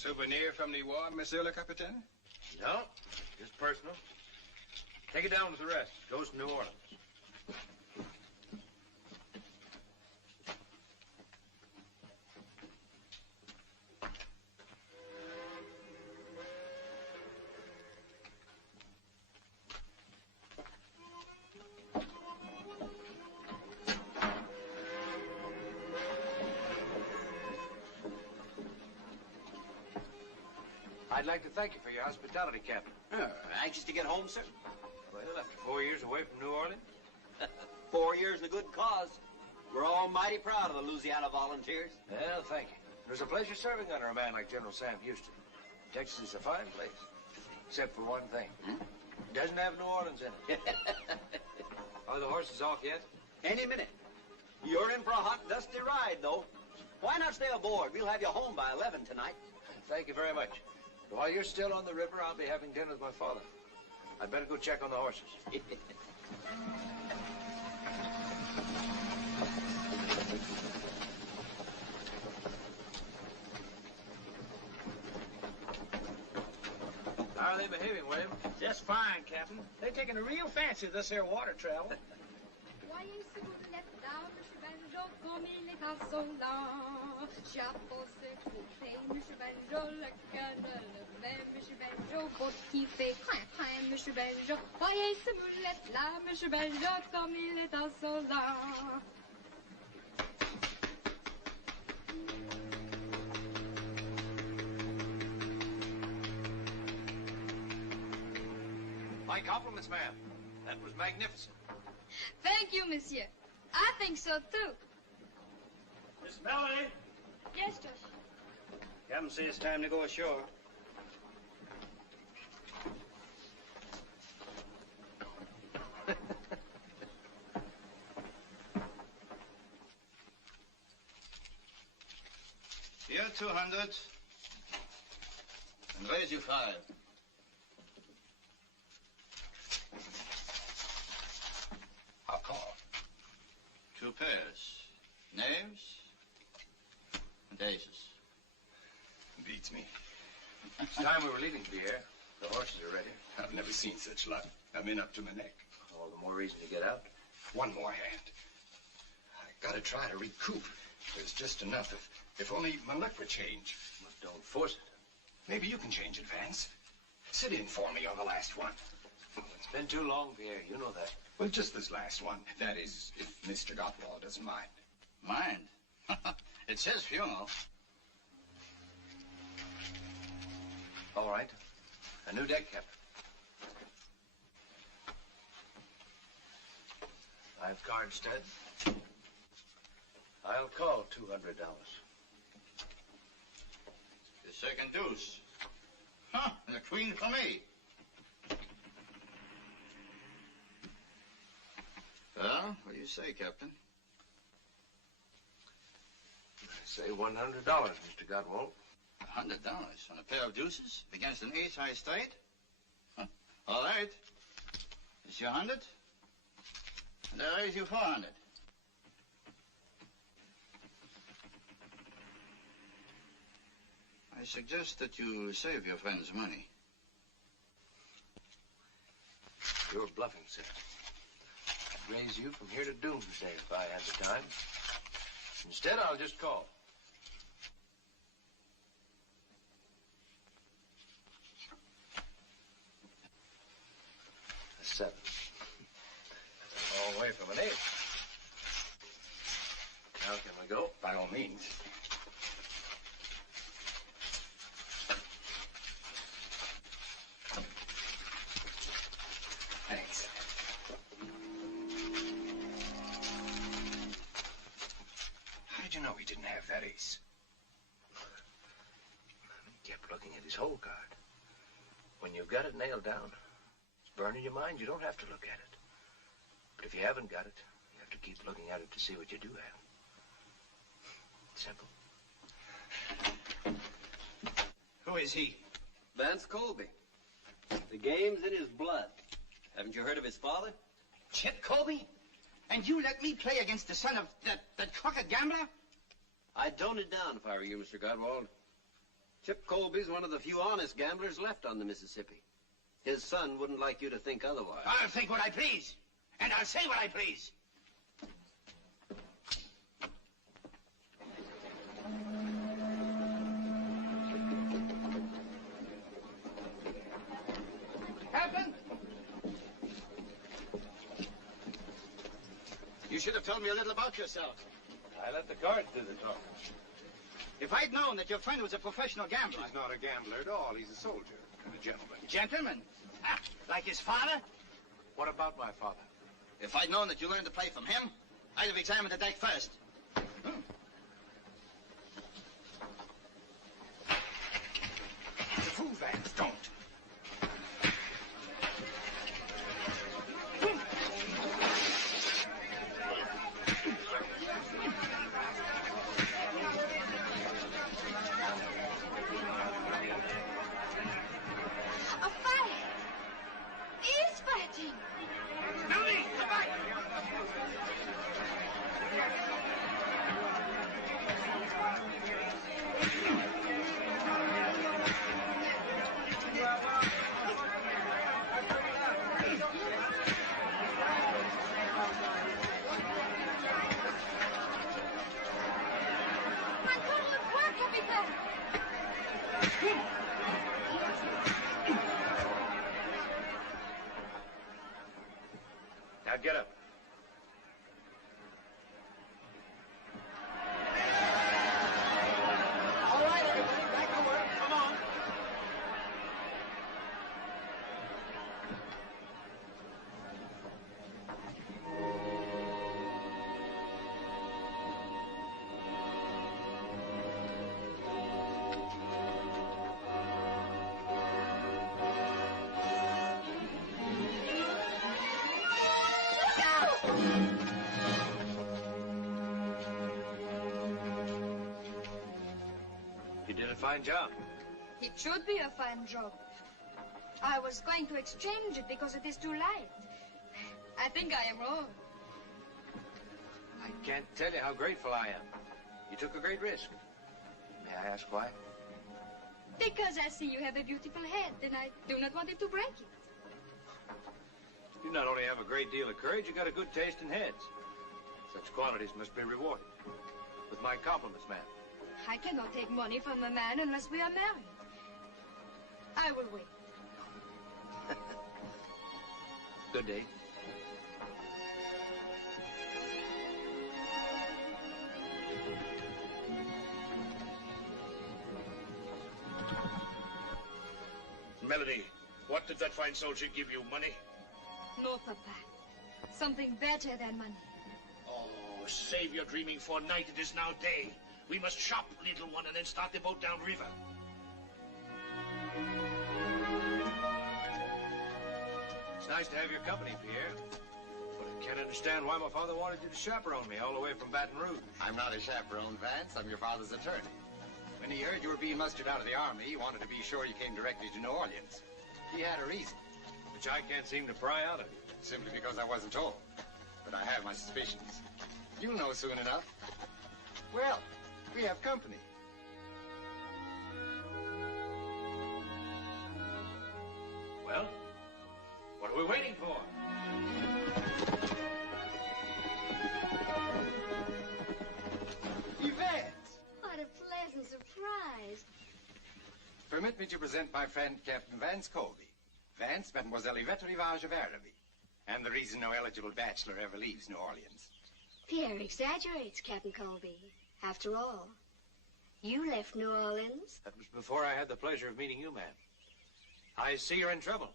Souvenir from the war, Monsieur le Capitaine? No, just personal. Take it down with the rest. Goes to New Orleans. I'd like to thank you for your hospitality, Captain. Anxious to get home, sir? Well, after 4 years away from New Orleans. 4 years in a good cause. We're all mighty proud of the Louisiana Volunteers. Well, thank you. It was a pleasure serving under a man like General Sam Houston. Texas is a fine place, except for one thing. It doesn't have New Orleans in it. Are the horses off yet? Any minute. You're in for a hot, dusty ride, though. Why not stay aboard? We'll have you home by 11 tonight. Thank you very much. While you're still on the river, I'll be having dinner with my father. I'd better go check on the horses. How are they behaving, William? Just fine, Captain. They're taking a real fancy to this here water travel. Comme il est insolent, chapeau se couper, Monsieur Banjo, le canard, le même Monsieur Banjo, pour qui fait crin, Monsieur Banjo, voyez ce boulette-là, Monsieur Banjo, comme il est insolent. My compliments, ma'am. That was magnificent. Thank you, Monsieur. I think so, too. Miss Melanie? Yes, Josh. Captain says it's time to go ashore. Here, 200. And raise you 5. I'll call. 2 pairs. Names and aces. Beats me. It's time we were leaving, Pierre. The horses are ready. I've never seen such luck. I'm in up to my neck. All the more reason to get out. One more hand. I gotta try to recoup. There's just enough. If only my luck would change. But don't force it. Maybe you can change it, Vance. Sit in for me on the last one. It's been too long, Pierre. You know that. Well, just this last one. That is, if Mr. Gottwald doesn't mind. Mind? It's his funeral. All right. A new deck, Captain. I have cards, Ted. I'll call $200. The second deuce. Huh, and a queen for me. Well, what do you say, Captain? I say $100, Mr. Gottwald. $100 on a pair of deuces against an ace-high straight? Huh. All right. It's your 100, and I raise you 400. I suggest that you save your friend's money. You're bluffing, sir. I'd raise you from here to doomsday if I had the time. Instead, I'll just call. A 7. That's a long way from an 8. Now can we go? By all means. Thanks. How did you know he didn't have that ace? He kept looking at his hole card. When you've got it nailed down, it's burning your mind, you don't have to look at it. But if you haven't got it, you have to keep looking at it to see what you do have. It's simple. Who is he? Vance Colby. The game's in his blood. Haven't you heard of his father? Chip Colby? And you let me play against the son of that crooked gambler? I'd tone it down if I were you, Mr. Godwald. Chip Colby's one of the few honest gamblers left on the Mississippi. His son wouldn't like you to think otherwise. I'll think what I please, and I'll say what I please. Captain? You should have told me a little about yourself. I let the cards do the talking. If I'd known that your friend was a professional gambler... He's not a gambler at all. He's a soldier and a gentleman. Gentlemen? Ah, like his father? What about my father? If I'd known that you learned to play from him, I'd have examined the deck first. He's a fool, Vance. Don't. Now get up. All right, everybody, back to work. Come on. You did a fine job. It should be a fine job. I was going to exchange it because it is too light. I think I am wrong. I can't tell you how grateful I am. You took a great risk. May I ask why? Because I see you have a beautiful head, and I do not want it to break it. You not only have a great deal of courage, you got a good taste in heads. Such qualities must be rewarded. With my compliments, ma'am. I cannot take money from a man unless we are married. I will wait. Good day. Melody, what did that fine soldier give you? Money? No, Papa. Something better than money. Oh, save your dreaming for night. It is now day. We must shop, little one, and then start the boat down river. It's nice to have your company, Pierre. But I can't understand why my father wanted you to chaperone me all the way from Baton Rouge. I'm not a chaperone, Vance. I'm your father's attorney. When he heard you were being mustered out of the army, he wanted to be sure you came directly to New Orleans. He had a reason. Which I can't seem to pry out of you. Simply because I wasn't told. But I have my suspicions. You'll know soon enough. Well, we have company. Well, what are we waiting for? Yvette! What a pleasant surprise. Permit me to present my friend, Captain Vance Colby. Vance, Mademoiselle Yvette Rivage of Araby. And the reason no eligible bachelor ever leaves New Orleans. Pierre exaggerates, Captain Colby. After all, you left New Orleans. That was before I had the pleasure of meeting you, ma'am. I see you're in trouble.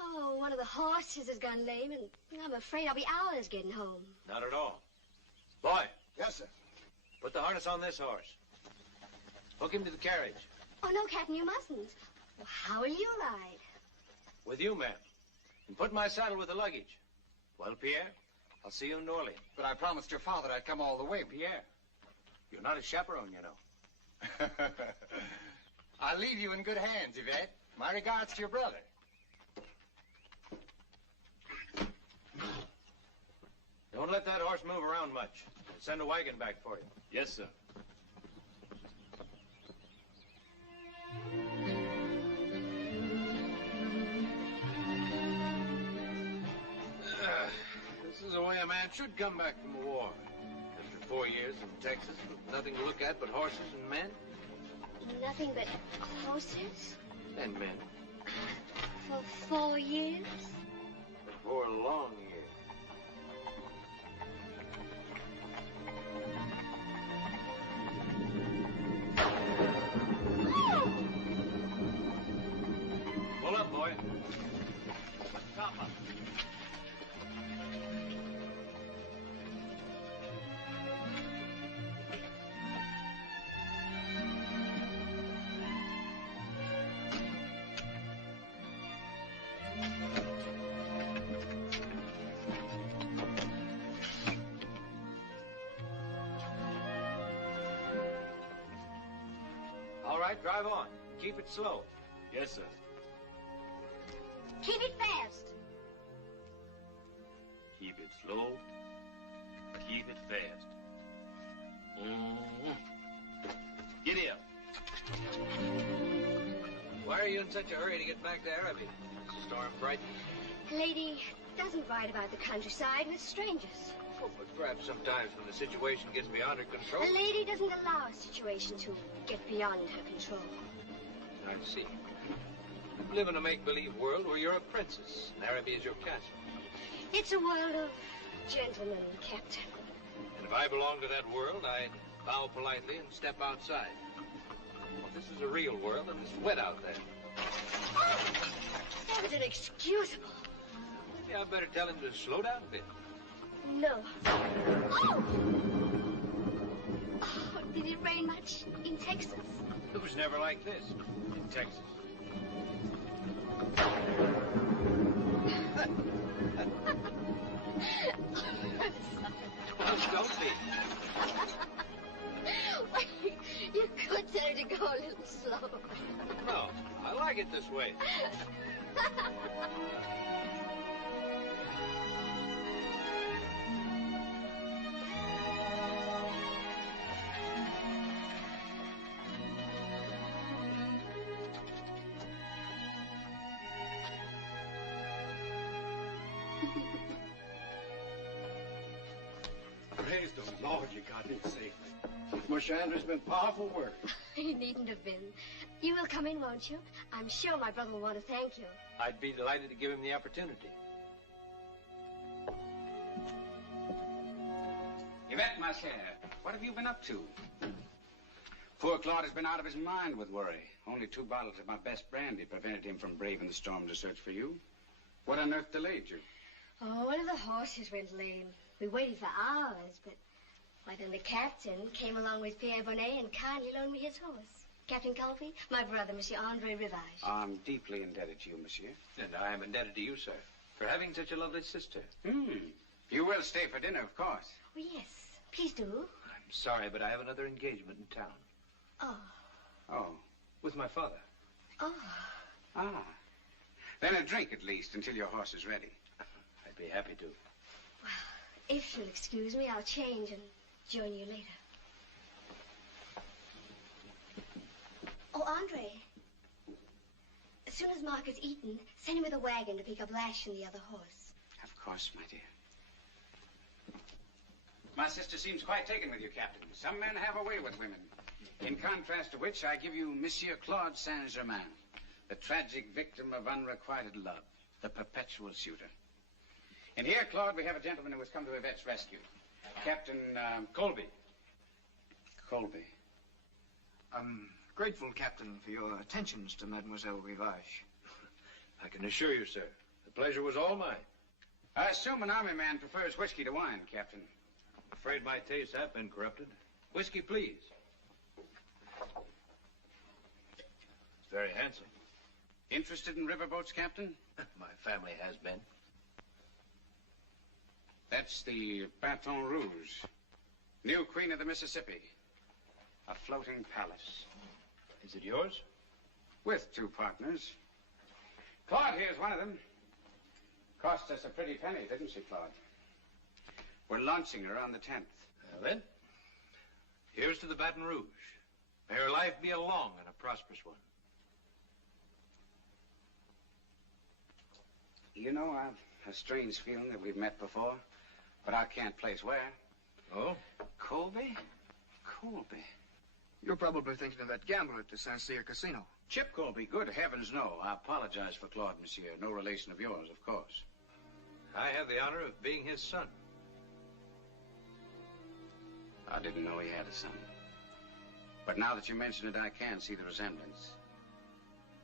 Oh, one of the horses has gone lame, and I'm afraid I'll be hours getting home. Not at all. Boy, Yes, sir. put the harness on this horse. Hook him to the carriage. Oh, no, Captain, you mustn't. Well, how will you ride? With you, ma'am. And put my saddle with the luggage. Well, Pierre, I'll see you in New Orleans. But I promised your father I'd come all the way. Pierre, you're not a chaperone, you know. I'll leave you in good hands, Yvette. My regards to your brother. Don't let that horse move around much. Send a wagon back for you. Yes, sir. lad should come back from the war. After 4 years in Texas, with nothing to look at but horses and men. Nothing but horses? And men. For 4 years? For 4 long years. Pull up, boy. Stop up. All right, drive on. Keep it slow. Yes, sir. Keep it fast. Keep it slow. Keep it fast. Get here. Why are you in such a hurry to get back to Araby? Is the storm frightening? A lady doesn't ride about the countryside with strangers. Oh, but perhaps sometimes when the situation gets beyond her control. A lady doesn't allow a situation to get beyond her control. I see. You live in a make-believe world where you're a princess, and Araby is your castle. It's a world of gentlemen, Captain. And if I belonged to that world, I'd bow politely and step outside. Well, this is a real world, and it's wet out there. Oh, that was inexcusable. Maybe I'd better tell him to slow down a bit. No. Oh! Oh, did it rain much in Texas? It was never like this in Texas. Don't be. You could tell her to go a little slow. No, I like it this way. Praise the Lord you got in safely. Monsieur Andrew's been powerful work. You needn't have been. You will come in, won't you? I'm sure my brother will want to thank you. I'd be delighted to give him the opportunity. Yvette, ma chère, what have you been up to? Poor Claude has been out of his mind with worry. Only 2 bottles of my best brandy prevented him from braving the storm to search for you. What on earth delayed you? Oh, one of the horses went lame. We waited for hours, but... Why, then the captain came along with Pierre Bonnet and kindly loaned me his horse. Captain Colby, my brother, Monsieur Andre Rivage. I'm deeply indebted to you, monsieur. And I am indebted to you, sir, for having such a lovely sister. You will stay for dinner, of course. Oh, yes. Please do. I'm sorry, but I have another engagement in town. Oh. Oh. With my father. Oh. Ah. Then a drink, at least, until your horse is ready. I'd be happy to. Well, if you'll excuse me, I'll change and join you later. Oh, Andre. As soon as Mark has eaten, send him with a wagon to pick up Lash and the other horse. Of course, my dear. My sister seems quite taken with you, Captain. Some men have a way with women. In contrast to which, I give you Monsieur Claude Saint-Germain, the tragic victim of unrequited love, the perpetual suitor. And here, Claude, we have a gentleman who has come to Yvette's rescue. Captain, Colby. Colby. I'm grateful, Captain, for your attentions to Mademoiselle Rivage. I can assure you, sir, the pleasure was all mine. I assume an army man prefers whiskey to wine, Captain. I'm afraid my tastes have been corrupted. Whiskey, please. It's very handsome. Interested in riverboats, Captain? My family has been. That's the Baton Rouge, new queen of the Mississippi. A floating palace. Is it yours? With 2 partners. Claude here's one of them. Cost us a pretty penny, didn't she, Claude? We're launching her on the 10th. Well, then, here's to the Baton Rouge. May her life be a long and a prosperous one. You know, I've a strange feeling that we've met before. But I can't place where. Oh? Colby? Colby. You're probably thinking of that gambler at the St. Cyr Casino. Chip Colby? Good heavens, no. I apologize for Claude, monsieur. No relation of yours, of course. I have the honor of being his son. I didn't know he had a son. But now that you mention it, I can see the resemblance.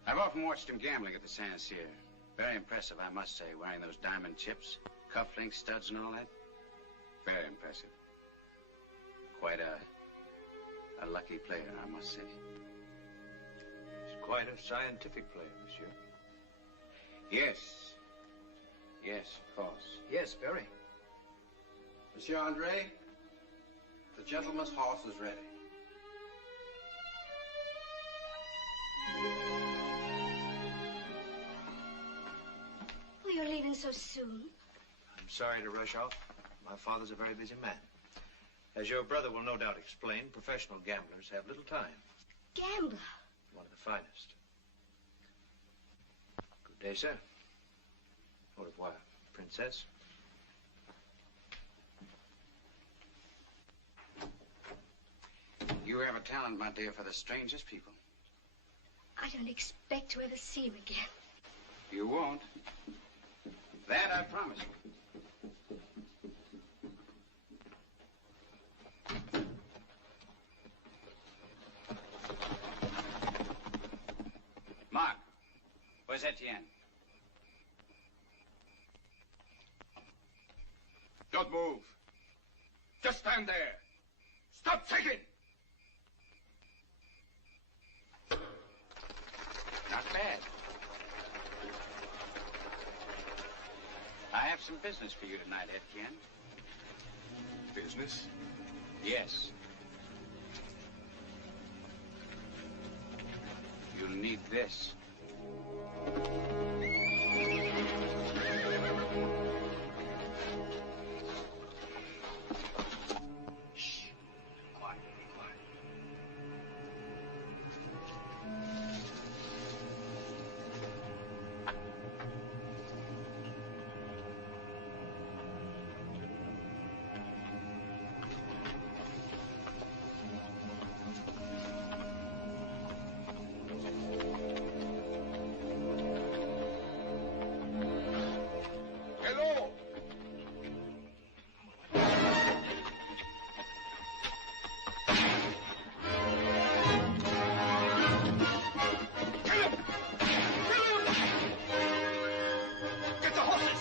I've often watched him gambling at the St. Cyr. Very impressive, I must say, wearing those diamond chips, cufflinks, studs, and all that. Very impressive. Quite a lucky player, I must say. He's quite a scientific player, monsieur. Yes. Yes, of course. Yes, very. Monsieur Andre, the gentleman's horse is ready. Oh, you're leaving so soon. I'm sorry to rush off. My father's a very busy man. As your brother will no doubt explain, professional gamblers have little time. Gambler? One of the finest. Good day, sir. Au revoir, princess. You have a talent, my dear, for the strangest people. I don't expect to ever see him again. You won't. That I promise you. Mark, where's Etienne? Don't move. Just stand there. Stop shaking. Not bad. I have some business for you tonight, Etienne. Business? Yes. You'll need this. Shh. Quiet, be quiet. Hello. Get the horses!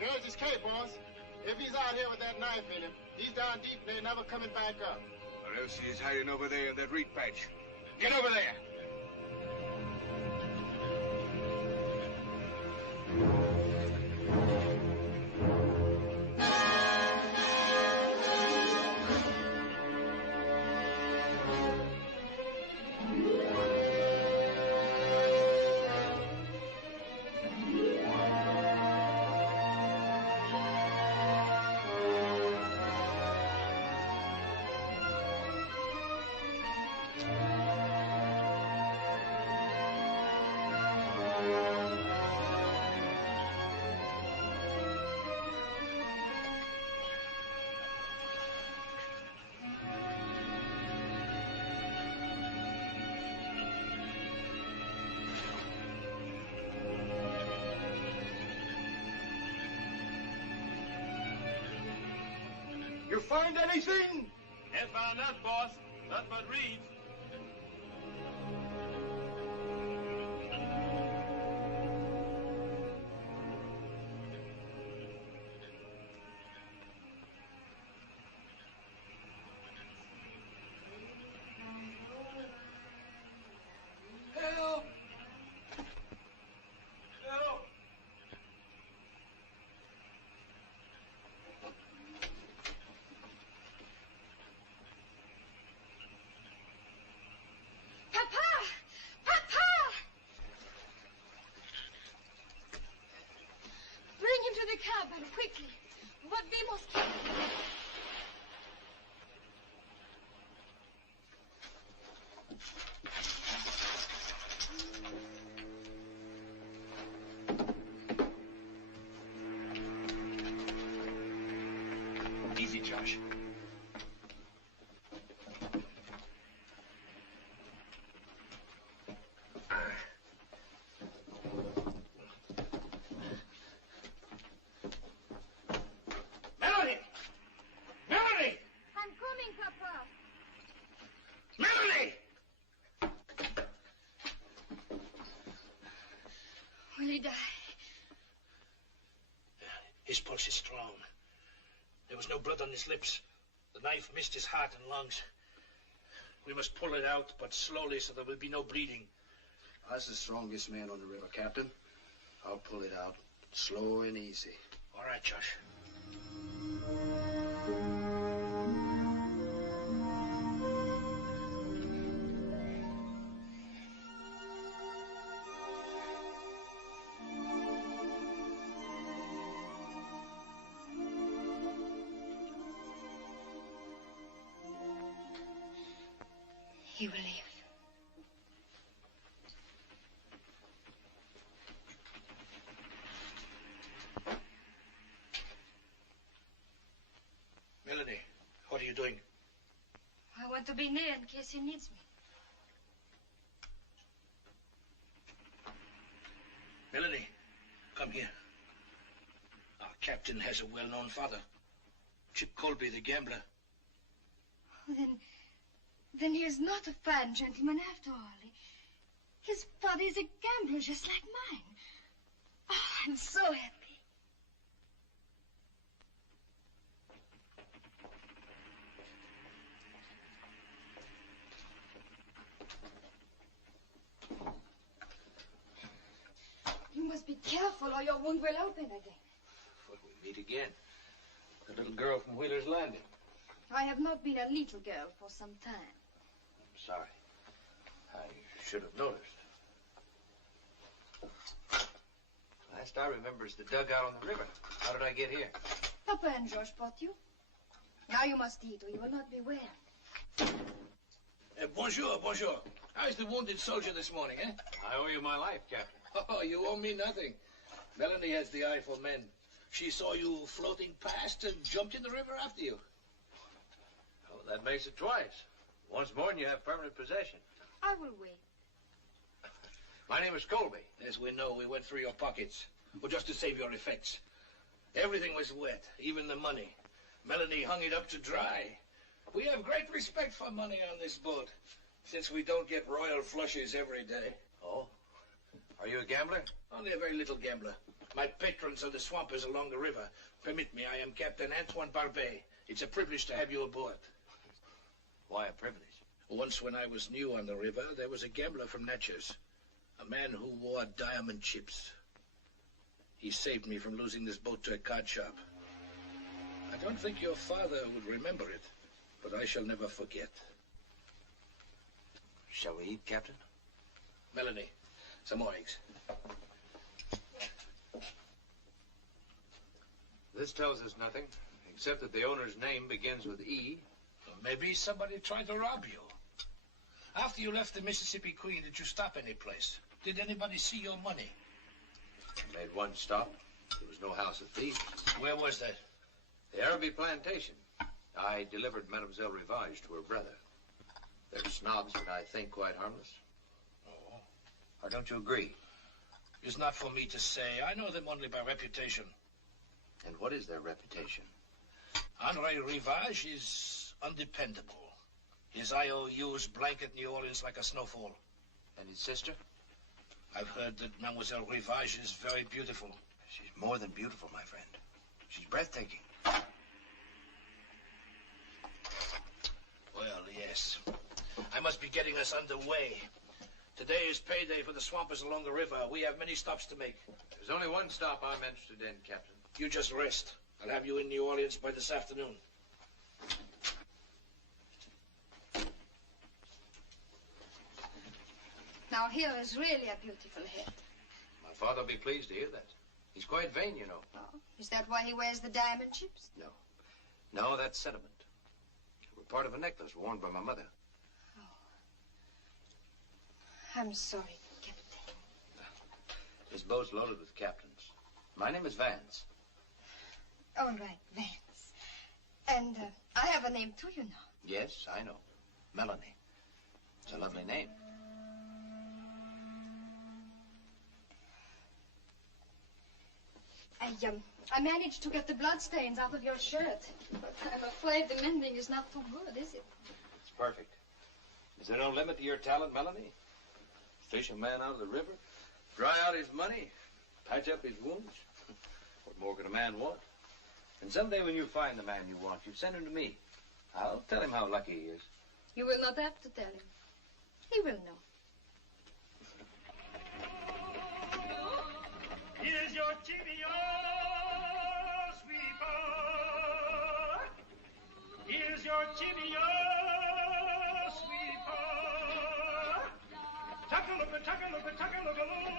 Yes, it's Kay, boss. If he's out here with that knife in him, he's down deep and they're never coming back up. Or else he's hiding over there in that reed patch. Get over there! You find anything? Ain't found that, boss. Nothing but reeds. Help! Help! Papa! Papa! Bring him to the cabin, quickly. But we must keep him. Easy, Josh. Melanie! Melanie! I'm coming, Papa. Melanie! Will he die? His pulse is strong. There was no blood on his lips. The knife missed his heart and lungs. We must pull it out, but slowly, so there will be no bleeding. I was the strongest man on the river, Captain. I'll pull it out, slow and easy. All right, Josh. He will live. Melanie, what are you doing? I want to be near in case he needs me. Melanie, come here. Our captain has a well-known father. Chip Colby, the gambler. Then he is not a fine gentleman after all. His father is a gambler just like mine. Oh, I'm so happy. You must be careful or your wound will open again. Well, we meet again. The little girl from Wheeler's Landing. I have not been a little girl for some time. I'm sorry. I should have noticed. Last I remember is the dugout on the river. How did I get here? Papa and George brought you. Now you must eat or you will not be well. Bonjour, bonjour. How's the wounded soldier this morning, eh? I owe you my life, Captain. Oh, you owe me nothing. Melanie has the eye for men. She saw you floating past and jumped in the river after you. Oh, that makes it twice. Once more and you have permanent possession. I will wait. My name is Colby. As we know, we went through your pockets. Well, just to save your effects. Everything was wet, even the money. Melanie hung it up to dry. We have great respect for money on this boat, since we don't get royal flushes every day. Oh? Are you a gambler? Only a very little gambler. My patrons are the swampers along the river. Permit me, I am Captain Antoine Barbet. It's a privilege to have you aboard. Why a privilege? Once when I was new on the river, there was a gambler from Natchez. A man who wore diamond chips. He saved me from losing this boat to a card shop. I don't think your father would remember it, but I shall never forget. Shall we eat, Captain? Melanie, some more eggs. This tells us nothing, except that the owner's name begins with E. Maybe somebody tried to rob you. After you left the Mississippi Queen, did you stop any place? Did anybody see your money? I made one stop. There was no house of thieves. Where was that? The Araby plantation. I delivered Mademoiselle Rivage to her brother. They're snobs, but I think quite harmless. Oh. Or don't you agree? It's not for me to say. I know them only by reputation. And what is their reputation? Andre Rivage is undependable. His IOUs blanket New Orleans like a snowfall. And his sister? I've heard that Mademoiselle Rivage is very beautiful. She's more than beautiful, my friend. She's breathtaking. Well, yes. I must be getting us underway. Today is payday for the swampers along the river. We have many stops to make. There's only one stop I'm interested in, Captain. You just rest. I'll have you in New Orleans by this afternoon. Now, here is really a beautiful head. My father will be pleased to hear that. He's quite vain, you know. Oh, is that why he wears the diamond chips? No. No, that's sentiment. They were part of a necklace worn by my mother. Oh. I'm sorry, Captain. This boat's loaded with captains. My name is Vance. All right, Vance. And I have a name too, you know. Yes, I know. Melanie. It's a lovely name. I managed to get the bloodstains out of your shirt, but I'm afraid the mending is not too good, is it? It's perfect. Is there no limit to your talent, Melanie? Fish a man out of the river, dry out his money, patch up his wounds. What more could a man want? And someday when you find the man you want, you send him to me. I'll tell him how lucky he is. You will not have to tell him. He will know. Here's your tibia, sweeper. Here's your tibia, sweeper. Tuck-a-look-a, tuck-a-look-a, tuck-a-look-a-loo.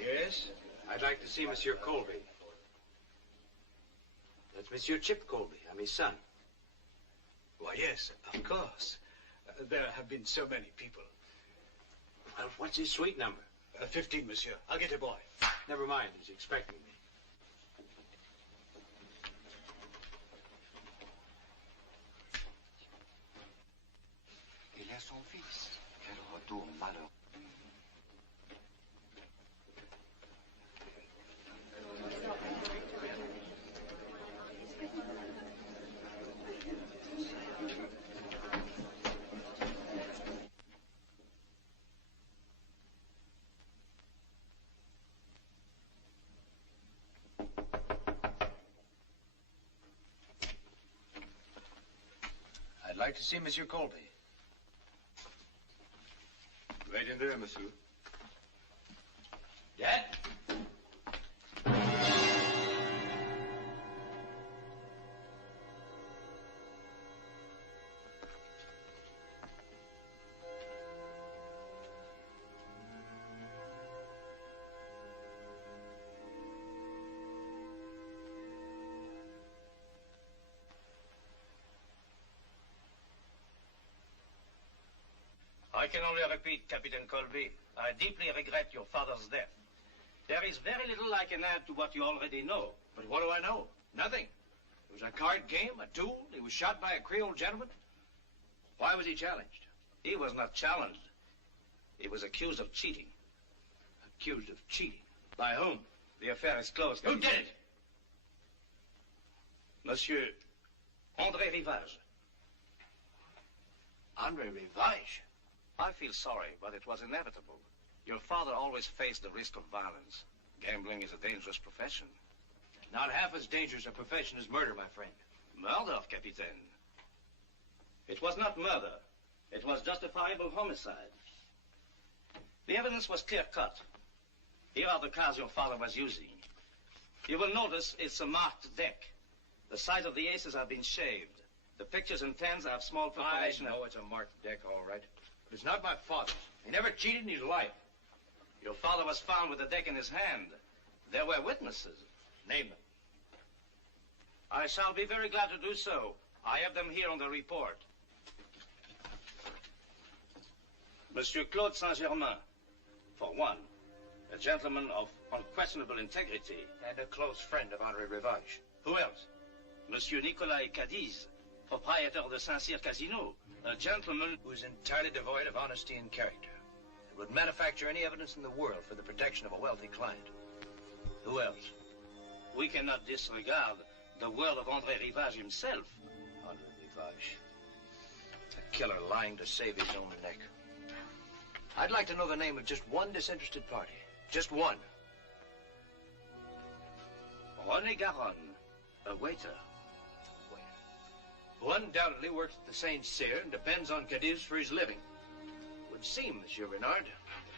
Yes? I'd like to see Monsieur Colby. That's Monsieur Chip Colby. I'm his son. Why, yes, of course. There have been so many people. Well, what's his suite number? 15, monsieur. I'll get a boy. Never mind. He's expecting me. Il est son fils. Quel retour malheureux. I'd like to see Monsieur Colby. Right in there, monsieur. Dad? can only repeat, Captain Colby. I deeply regret your father's death. There is very little I can add to what you already know. But what do I know? Nothing. It was a card game, a duel. He was shot by a Creole gentleman. Why was he challenged? He was not challenged. He was accused of cheating. Accused of cheating? By whom? The affair is closed. Who did it? Monsieur André Rivage. André Rivage? I feel sorry, but it was inevitable. Your father always faced the risk of violence. Gambling is a dangerous profession. Not half as dangerous a profession as murder, my friend. Murder, Capitaine. It was not murder. It was justifiable homicide. The evidence was clear-cut. Here are the cards your father was using. You will notice it's a marked deck. The sides of the aces have been shaved. The pictures and tens have small preparation. I know it's a marked deck, all right. But it's not my father's. He never cheated in his life. Your father was found with the deck in his hand. There were witnesses. Name them. I shall be very glad to do so. I have them here on the report. Monsieur Claude Saint-Germain, for one, a gentleman of unquestionable integrity. And a close friend of André Rivage. Who else? Monsieur Nicolas Cadiz, proprietor of the Saint-Cyr Casino, a gentleman who is entirely devoid of honesty and character. And would manufacture any evidence in the world for the protection of a wealthy client. Who else? We cannot disregard the word of André Rivage himself. André Rivage. A killer lying to save his own neck. I'd like to know the name of just one disinterested party. Just one. René Garonne, a waiter. Who undoubtedly works at the Saint-Cyr and depends on Cadiz for his living. Would seem, Monsieur Renard,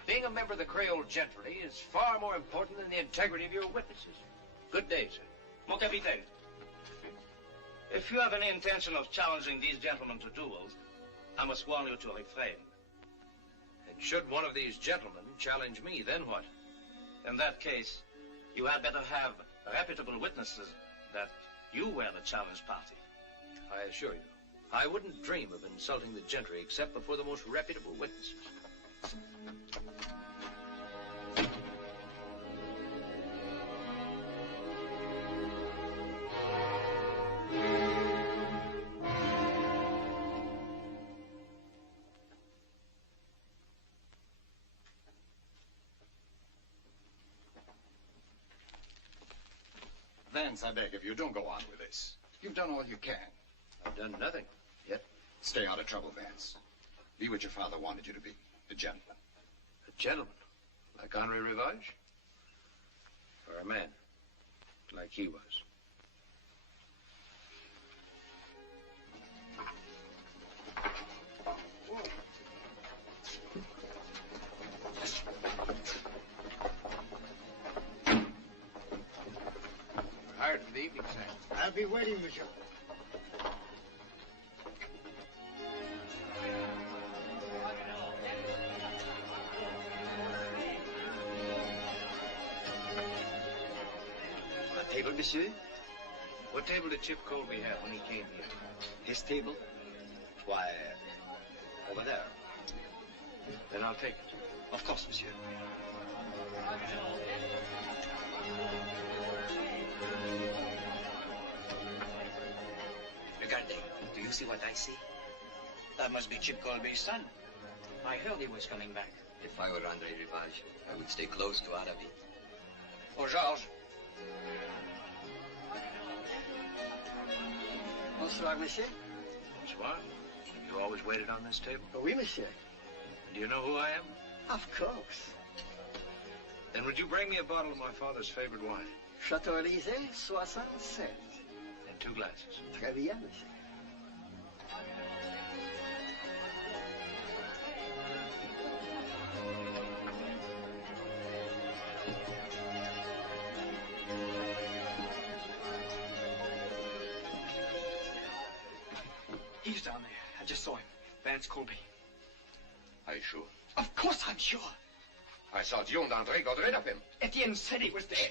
being a member of the Creole gentry is far more important than the integrity of your witnesses. Good day, sir. Mon capitaine, if you have any intention of challenging these gentlemen to duels, I must warn you to refrain. And should one of these gentlemen challenge me, then what? In that case, you had better have reputable witnesses that you were the challenge party. I assure you, I wouldn't dream of insulting the gentry except before the most reputable witnesses. Vance, I beg of you, don't go on with this. You've done all you can. I've done nothing yet. Stay out of trouble, Vance. Be what your father wanted you to be, a gentleman. A gentleman? Like André Rivage? Or a man, like he was? Hired for the evening, sir. I'll be waiting, monsieur. A table, monsieur? What table did Chip Colby have when he came here? His table? Why, over there. Then I'll take it. Of course, monsieur. Regardez, do you see what I see? That must be Chip Colby's son. I heard he was coming back. If I were André Rivage, I would stay close to Arabi. Oh, Georges. Bonsoir, monsieur. Bonsoir. You always waited on this table? Oui, monsieur. Do you know who I am? Of course. Then would you bring me a bottle of my father's favorite wine? Chateau Élysée, 67. And 2 glasses. Très bien, monsieur. He's down there. I just saw him. Vance Colby. Are you sure? Of course I'm sure. I thought you and Andre got rid of him. Etienne said he was dead.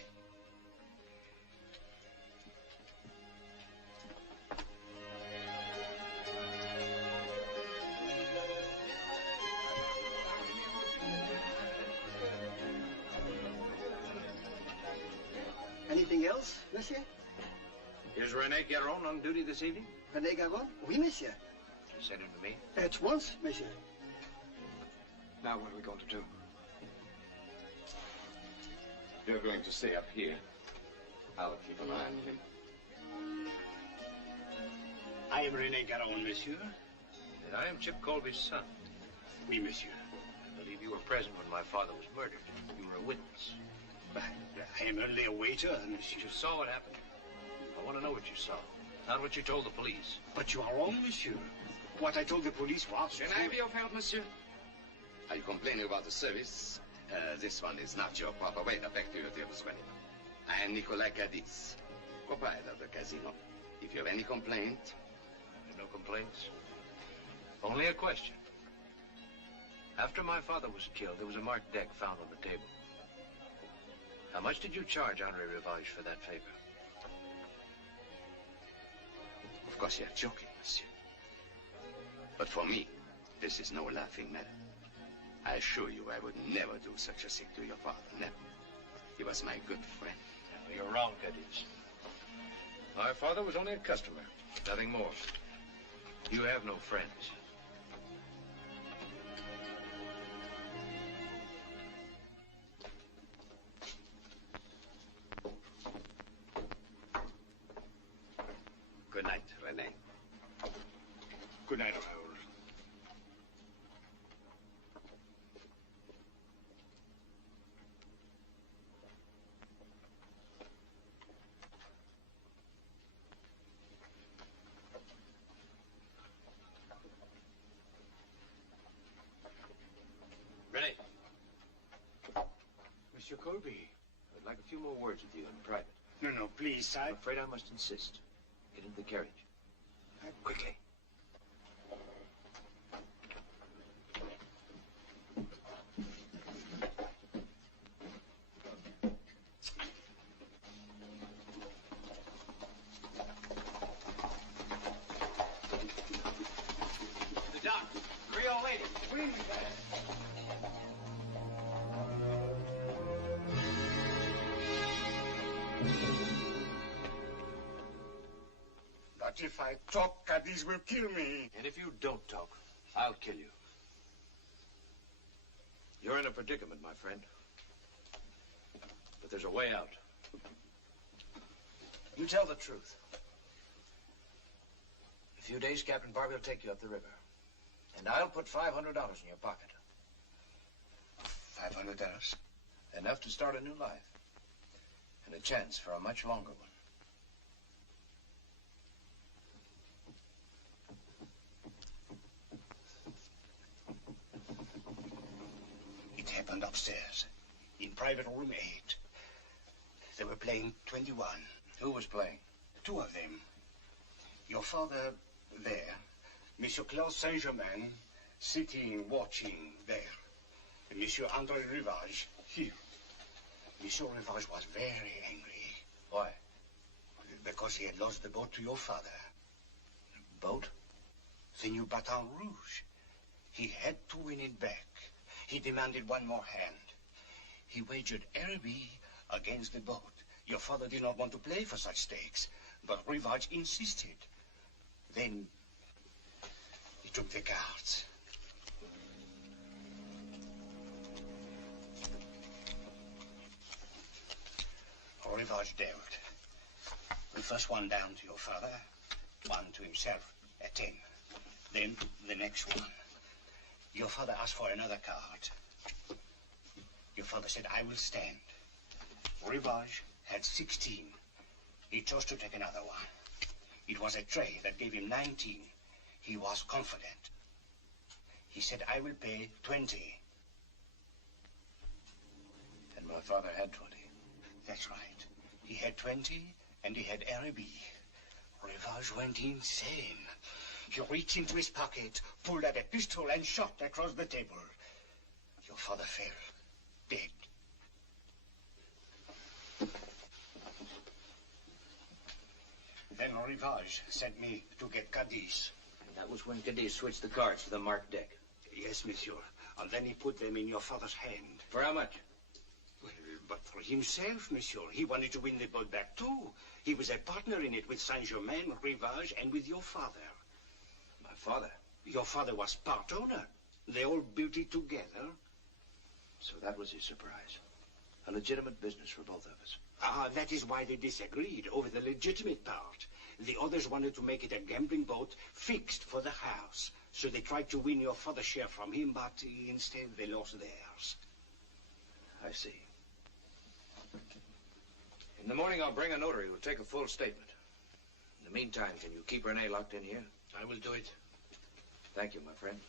Anything else, monsieur? Is Rene Garon on duty this evening? Rene Garon? Oui, monsieur. You send him to me? At once, monsieur. Now what are we going to do? You're going to stay up here. I'll keep an eye on him. I am Rene Garon, monsieur. And I am Chip Colby's son. Oui, monsieur. I believe you were present when my father was murdered. You were a witness. I am only a waiter, monsieur. You saw what happened? I want to know what you saw, not what you told the police. But you are wrong, monsieur. What I told the police was... Can I be of help, monsieur? Are you complaining about the service? This one is not your proper way. The back to your tables, Rene. I am Nicolas Cadiz, proprietor of the casino. If you have any complaint... No complaints? Only a question. After my father was killed, there was a marked deck found on the table. How much did you charge Henri Rivage for that favor? Of course, you're joking, monsieur. But for me, this is no laughing matter. I assure you I would never do such a thing to your father, never. He was my good friend. No, you're wrong, Cadiz. My father was only a customer, nothing more. You have no friends. Good night, Rene. Good night, Raoul. Rene. Monsieur Colby. I'd like a few more words with you in private. No, please, I'm afraid I must insist. Get into the carriage. Quickly. The doc. Creole lady. Bring me back. But if I talk, Cadiz will kill me. And if you don't talk, I'll kill you. You're in a predicament, my friend. But there's a way out. You tell the truth. In a few days, Captain Barbie will take you up the river. And I'll put $500 in your pocket. $500? Enough to start a new life. And a chance for a much longer one. It happened upstairs, in private room 8. They were playing 21. Who was playing? 2 of them. Your father there, Monsieur Claude Saint-Germain, sitting, watching there. And Monsieur André Rivage here. Monsieur Rivage was very angry. Why? Because he had lost the boat to your father. Boat? The new Baton Rouge. He had to win it back. He demanded one more hand. He wagered Araby against the boat. Your father did not want to play for such stakes, but Rivage insisted. Then he took the cards. Rivage dealt. The first one down to your father, one to himself at 10. Then the next one. Your father asked for another card. Your father said, I will stand. Rivage had 16. He chose to take another one. It was a tray that gave him 19. He was confident. He said, I will pay 20. And my father had 20. That's right. He had 20, and he had Araby. Rivage went insane. He reached into his pocket, pulled out a pistol, and shot across the table. Your father fell, dead. Then Rivage sent me to get Cadiz. And that was when Cadiz switched the cards to the marked deck. Yes, monsieur. And then he put them in your father's hand. For how much? Well, but not for himself, monsieur. He wanted to win the boat back, too. He was a partner in it with Saint-Germain, Rivage, and with your father. My father? Your father was part owner. They all built it together. So that was his surprise. A legitimate business for both of us. That is why they disagreed over the legitimate part. The others wanted to make it a gambling boat fixed for the house. So they tried to win your father's share from him, but instead they lost theirs. I see. In the morning, I'll bring a notary who will take a full statement. In the meantime, can you keep Renee locked in here? I will do it. Thank you, my friend.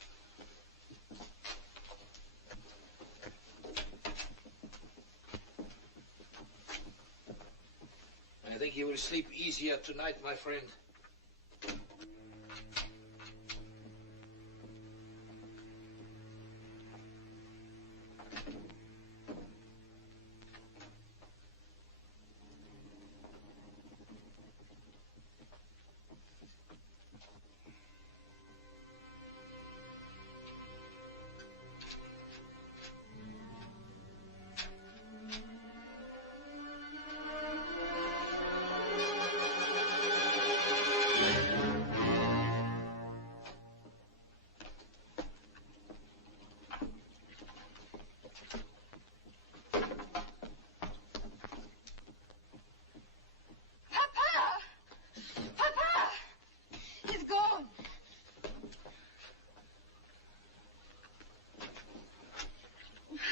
I think you will sleep easier tonight, my friend.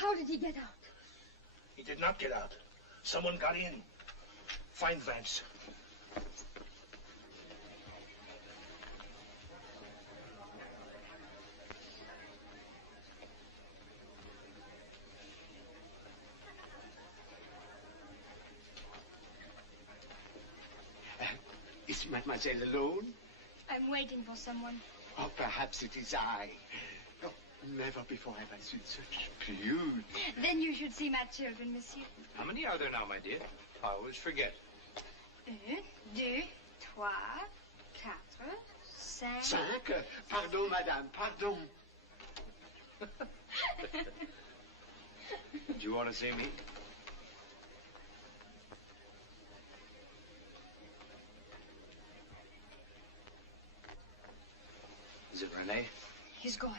How did he get out? He did not get out. Someone got in. Find Vance. Is Mademoiselle alone? I'm waiting for someone. Oh, perhaps it is I. Oh, never before have I seen such beauty. Then you should see my children, monsieur. How many are there now, my dear? I always forget. 1, 2, 3, 4, 5. 5? Pardon, madame, pardon. Do you want to see me? Is it Rene? He's gone.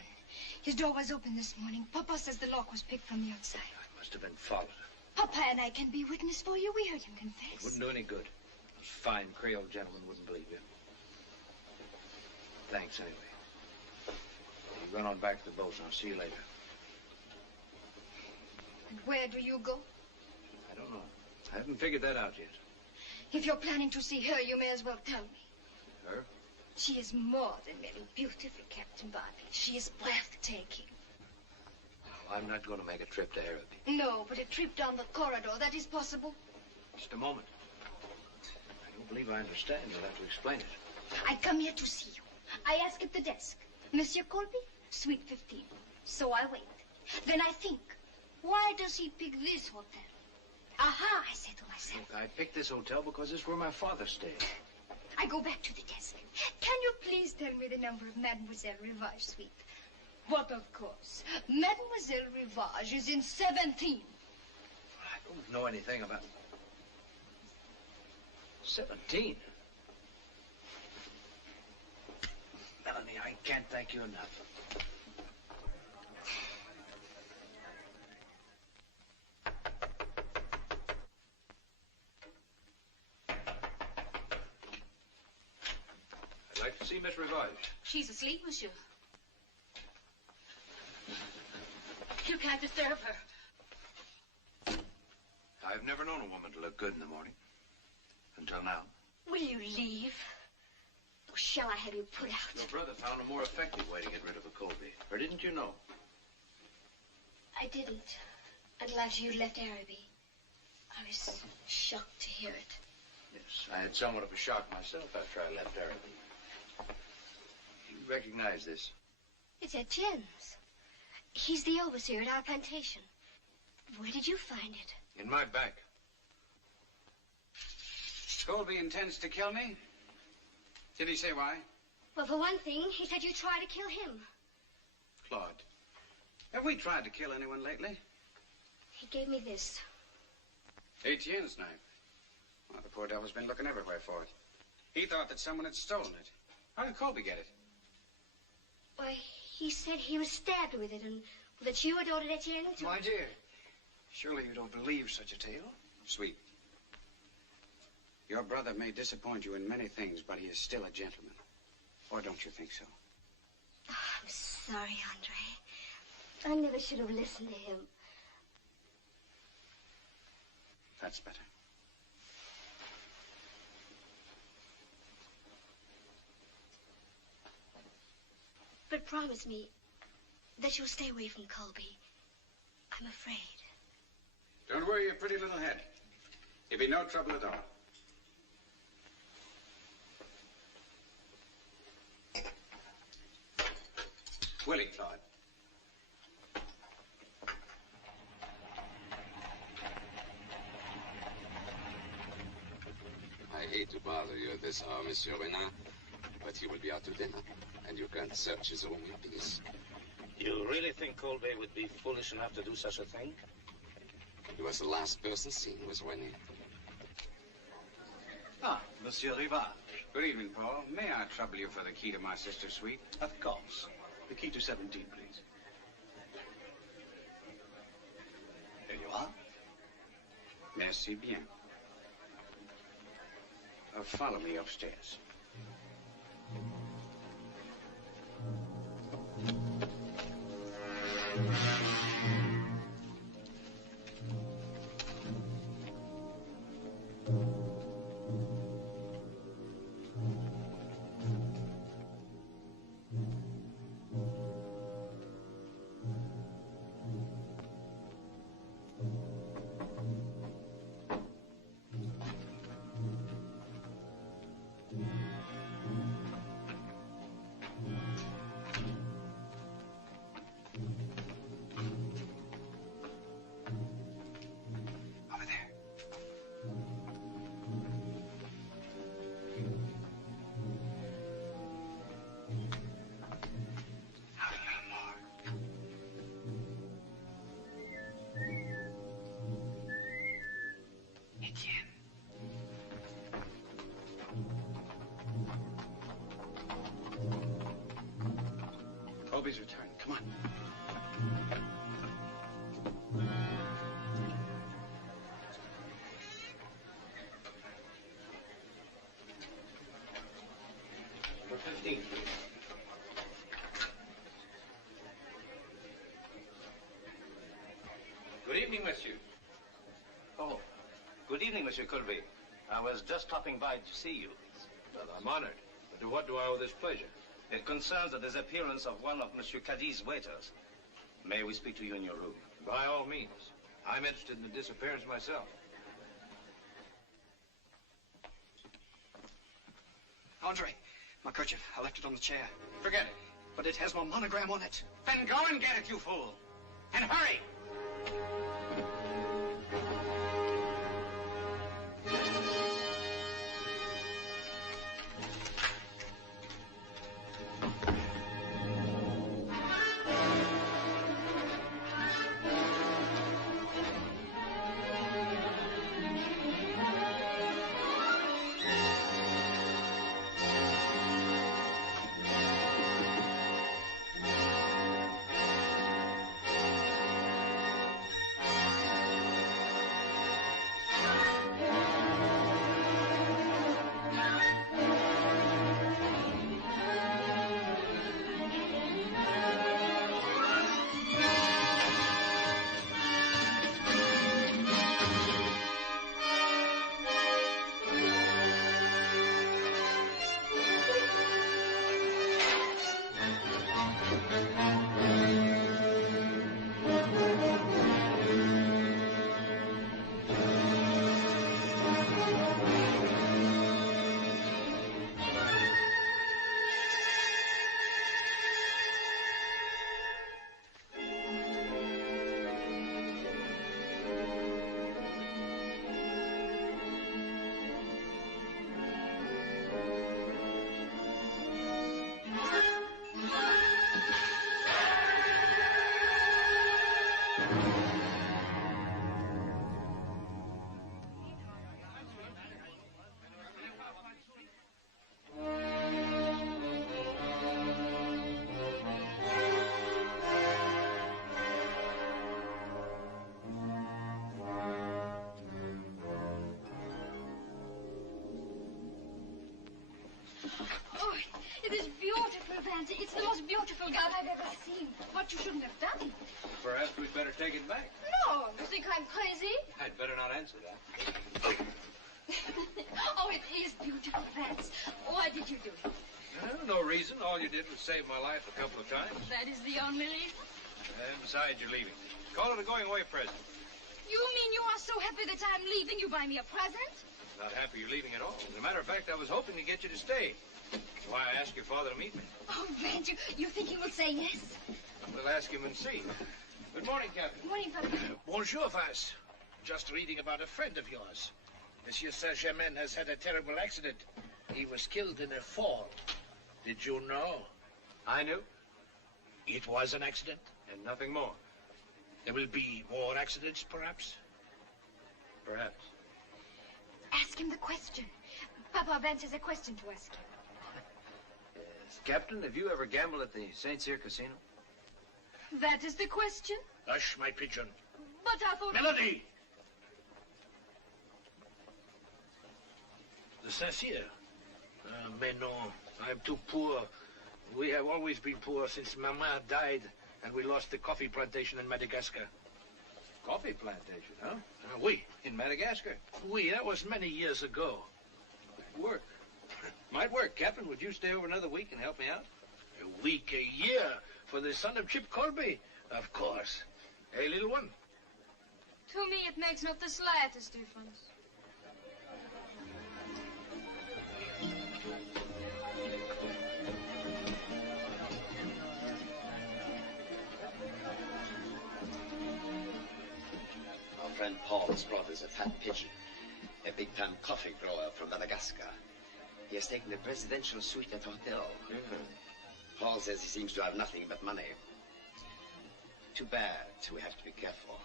His door was open this morning. Papa says the lock was picked from the outside. I must have been followed. Papa and I can be witness for you. We heard him It confess. wouldn't do any good. Those fine Creole gentlemen wouldn't believe you. Thanks, anyway. You run on back to the boat, and I'll see you later. And where do you go? I don't know. I haven't figured that out yet. If you're planning to see her, you may as well tell me. Her? She is more than merely beautiful, Captain Barkley. She is breathtaking. Oh, I'm not going to make a trip to Araby. No, but a trip down the corridor, that is possible. Just a moment. I don't believe I understand. You'll have to explain it. I come here to see you. I ask at the desk, Monsieur Colby, suite 15. So I wait. Then I think, why does he pick this hotel? Aha, I say to myself. Look, I picked this hotel because it's where my father stayed. I go back to the desk. Can you please tell me the number of Mademoiselle Rivage suite? But of course, Mademoiselle Rivage is in 17. I don't know anything about 17. Melanie, I can't thank you enough. I'd like to see Miss Rivage. She's asleep, monsieur. You can't disturb her. I've never known a woman to look good in the morning. Until now. Will you leave? Or shall I have you put out? Your brother found a more effective way to get rid of a Colby. Or didn't you know? I didn't. Until after you'd left Araby. I was shocked to hear it. Yes, I had somewhat of a shock myself after I left Araby. You recognize this? It's Etienne's. He's the overseer at our plantation. Where did you find it? In my bag. Colby intends to kill me? Did he say why? Well, for one thing, he said you tried to kill him. Claude, have we tried to kill anyone lately? He gave me this. Etienne's knife. Well, the poor devil's been looking everywhere for it. He thought that someone had stolen it. How did Colby get it? Why, he said he was stabbed with it and that you had ordered Etienne to... My dear, surely you don't believe such a tale? Sweet. Your brother may disappoint you in many things, but he is still a gentleman. Or don't you think so? Oh, I'm sorry, Andre. I never should have listened to him. That's better. But promise me that you'll stay away from Colby. I'm afraid. Don't worry your pretty little head. There'll be no trouble at all. Willie, Claude. I hate to bother you at this hour, Monsieur Renard, but he will be out to dinner, and you can't search his room in peace. You really think Colby would be foolish enough to do such a thing? He was the last person seen with Rennie. Ah, Monsieur Rivard. Good evening, Paul. May I trouble you for the key to my sister's suite? Of course. The key to 17, please. There you are. Merci bien. Follow me upstairs. Colby's returned. Come on. For 15, please. Good evening, monsieur. Oh, good evening, Monsieur Colby. I was just stopping by to see you. Well, I'm honored. But to what do I owe this pleasure? It concerns the disappearance of one of Monsieur Caddy's waiters. May we speak to you in your room? By all means. I'm interested in the disappearance myself. Andre, my kerchief. I left it on the chair. Forget it. But it has my monogram on it. Then go and get it, you fool. And hurry! Auntie, it's the most beautiful gown I've ever seen. What you shouldn't have done. Perhaps we'd better take it back. No, you think I'm crazy? I'd better not answer that. Oh, it is beautiful, Vance. Why did you do it? No reason. All you did was save my life a couple of times. That is the only reason? And besides, you're leaving. Call it a going-away present. You mean you are so happy that I'm leaving, you buy me a present? Not happy you're leaving at all. As a matter of fact, I was hoping to get you to stay. That's why I asked your father to meet me. Oh, Vance, you think he will say yes? We'll ask him and see. Good morning, Captain. Good morning, Papa. Bonjour, Vance. Just reading about a friend of yours. Monsieur Saint-Germain has had a terrible accident. He was killed in a fall. Did you know? I knew. It was an accident? And nothing more. There will be more accidents, perhaps? Perhaps. Ask him the question. Papa, Vance has a question to ask you. Yes. Captain, have you ever gambled at the St. Cyr Casino? That is the question? Hush, my pigeon. But I thought... Melody! The Saint-Cyr? Mais non, I'm too poor. We have always been poor since Mama died and we lost the coffee plantation in Madagascar. Coffee plantation, huh? Oui. In Madagascar? Oui, that was many years ago. Might work. Might work, Captain. Would you stay over another week and help me out? A week, a year, for the son of Chip Colby? Of course. Hey, little one? To me, it makes not the slightest difference. Our friend Paul has brought us a fat pigeon, a big-time coffee grower from Madagascar. He has taken a presidential suite at a hotel. Paul says he seems to have nothing but money. Too bad, we have to be careful.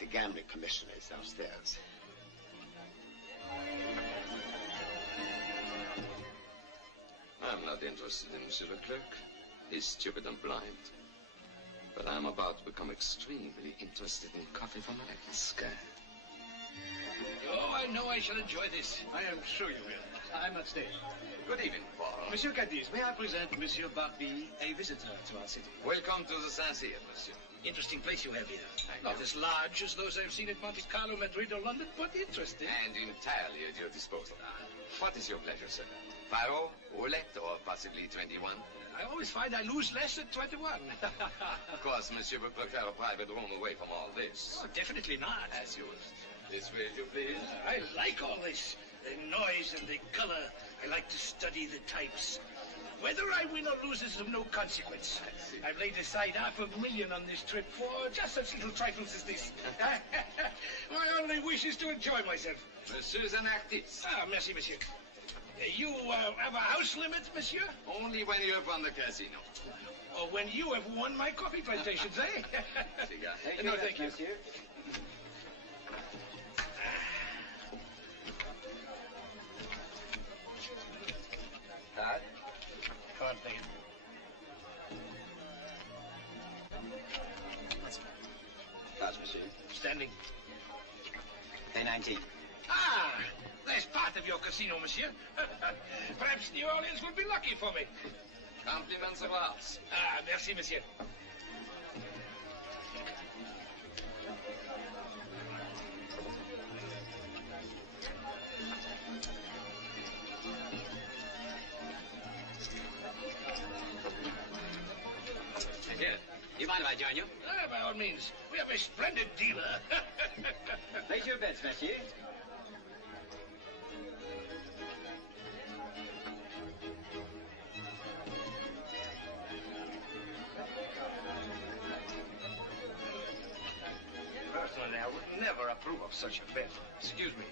The gambling commissioner is downstairs. I'm not interested in Monsieur Leclerc. He's stupid and blind. But I'm about to become extremely interested in coffee from Madagascar. Oh, I know I shall enjoy this. I am sure you will. I'm not staying. Good evening, Paul. Monsieur Cadiz, may I present Monsieur Barbie, a visitor to our city? Welcome to the Saint-Cyr, monsieur. Interesting place you have here. Not as large as those I've seen at Monte Carlo, Madrid, or London, but interesting. And entirely at your disposal. What is your pleasure, sir? Faro, roulette, or possibly 21? I always find I lose less at 21. Of course, monsieur would prefer a private room away from all this. Oh, definitely not. As used. This way, if you please. I like all this. The noise and the color. I like to study the types. Whether I win or lose is of no consequence. I've laid aside $500,000 on this trip for just such little trifles as this. My only wish is to enjoy myself. Monsieur's an artist. Ah, merci, monsieur. You have a house limit, monsieur? Only when you have won the casino. Or when you have won my coffee plantations, eh? Cigar. No, thank you. Monsieur. Card? Card, thank you. Cards, monsieur. Standing. Pay 19. Ah! That's part of your casino, monsieur. Perhaps New Orleans will be lucky for me. Compliments of ours. Ah, merci, monsieur. Monsieur, do you mind if I join you? Ah, by all means. We have a splendid dealer. Place your bets, monsieur. Personally, I would never approve of such a bet. Excuse me.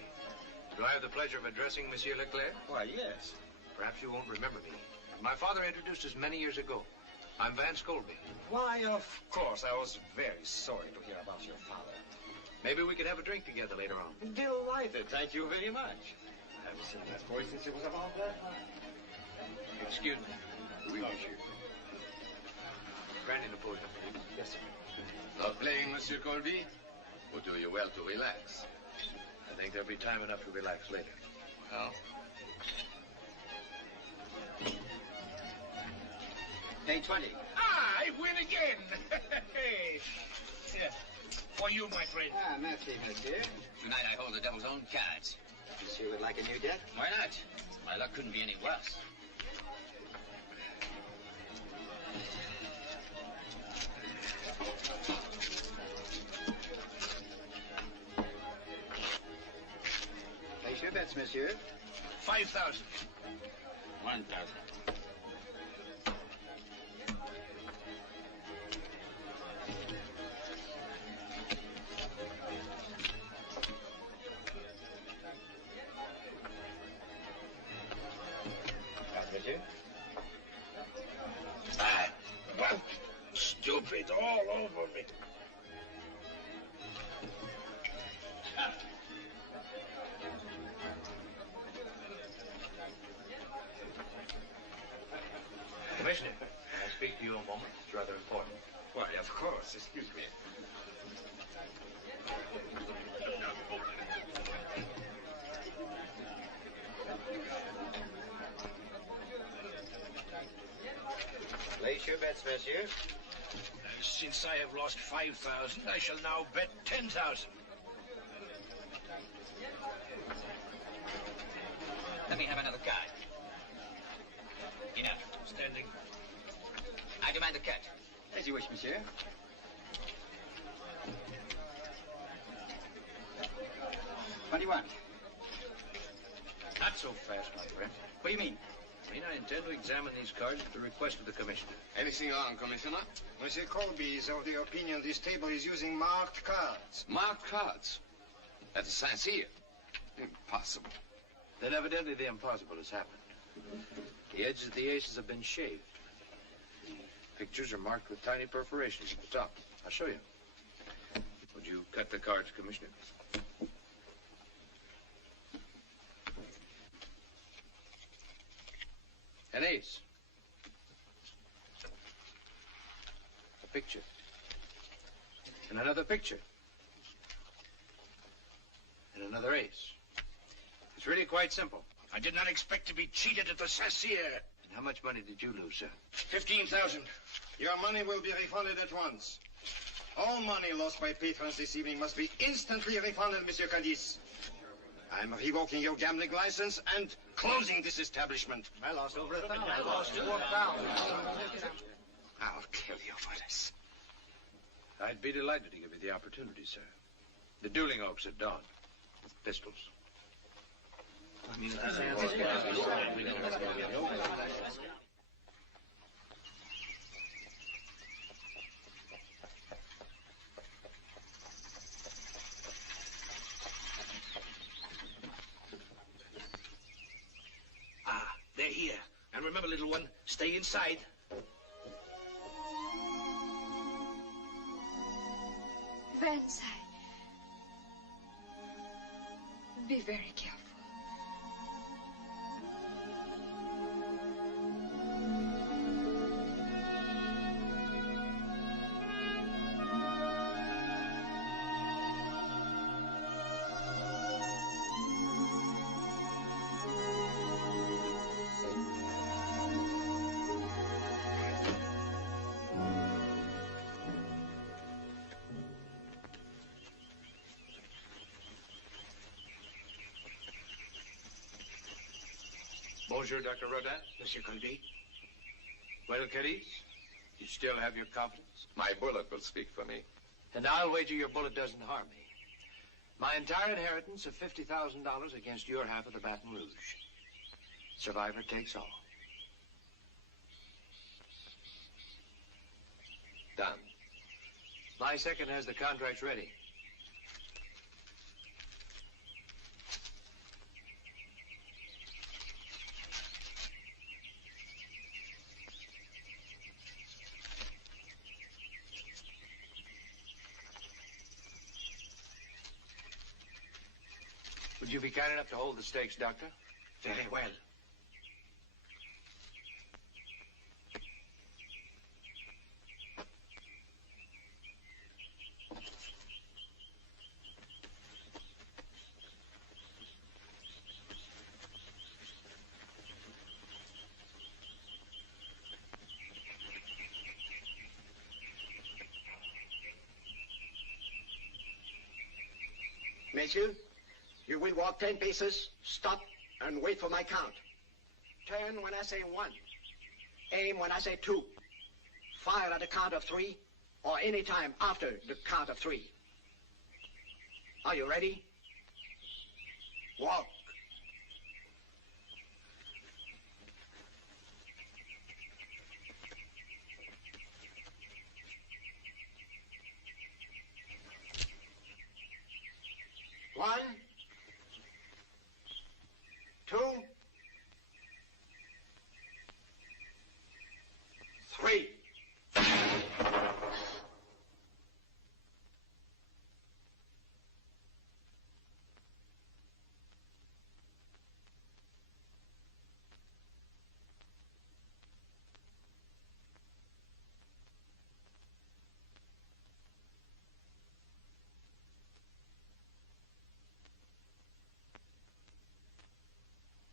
Do I have the pleasure of addressing Monsieur Leclerc? Why, yes. Perhaps you won't remember me. My father introduced us many years ago. I'm Vance Colby. Why, of course. I was very sorry to hear about your father. Maybe we could have a drink together later on. Delighted. Thank you very much. I haven't seen that boy since he was about that. Excuse me. Oui, monsieur. Brandy Napoleon, please. Yes, sir. Not playing, Monsieur Colby? Would do you well to relax. I think there'll be time enough to relax later. Well, Pay 20. Ah, I win again. Here, for you, my friend. Ah, merci, monsieur. Tonight I hold the devil's own cards. Monsieur would like a new deck? Why not? My luck couldn't be any worse. Place your bets, monsieur. 5,000. 1,000. Monsieur? Ah, well, stupid all over me. Commissioner, can I speak to you a moment? It's rather important. Why, of course. Excuse me. Place your bets, monsieur. Since I have lost 5,000, I shall now bet 10,000. Let me have another card. Enough. Standing. I demand a cut. As you wish, monsieur. 21. Not so fast, my friend. What do you mean? I mean, I intend to examine these cards at the request of the commissioner. Anything wrong, Commissioner? Monsieur Colby is of the opinion this table is using marked cards. Marked cards. That's sincere. Impossible. Then evidently the impossible has happened. The edges of the aces have been shaved. The pictures are marked with tiny perforations at the top. I'll show you. Would you cut the cards, Commissioner? An ace. A picture. And another picture. And another ace. It's really quite simple. I did not expect to be cheated at the Sassier. And how much money did you lose, sir? 15,000. Your money will be refunded at once. All money lost by patrons this evening must be instantly refunded, Monsieur Cadiz. I'm revoking your gambling license and closing this establishment. I lost over 1,000. I lost 4,000. I'll kill you for this. I'd be delighted to give you the opportunity, sir. The dueling oaks at dawn. With pistols. Ah, they're here. And remember, little one, stay inside. Vance, be very careful. Bonjour, Dr. Rodin. Monsieur Colby. Well, Cadiz, you still have your confidence? My bullet will speak for me. And I'll wager your bullet doesn't harm me. My entire inheritance of $50,000 against your half of the Baton Rouge. Survivor takes all. Done. My second has the contracts ready. Would you be kind enough to hold the stakes, Doctor? Very well. Monsieur, you will walk 10 paces, stop, and wait for my count. Turn when I say 1. Aim when I say 2. Fire at the count of 3, or any time after the count of 3. Are you ready? Walk. One, 2, 3.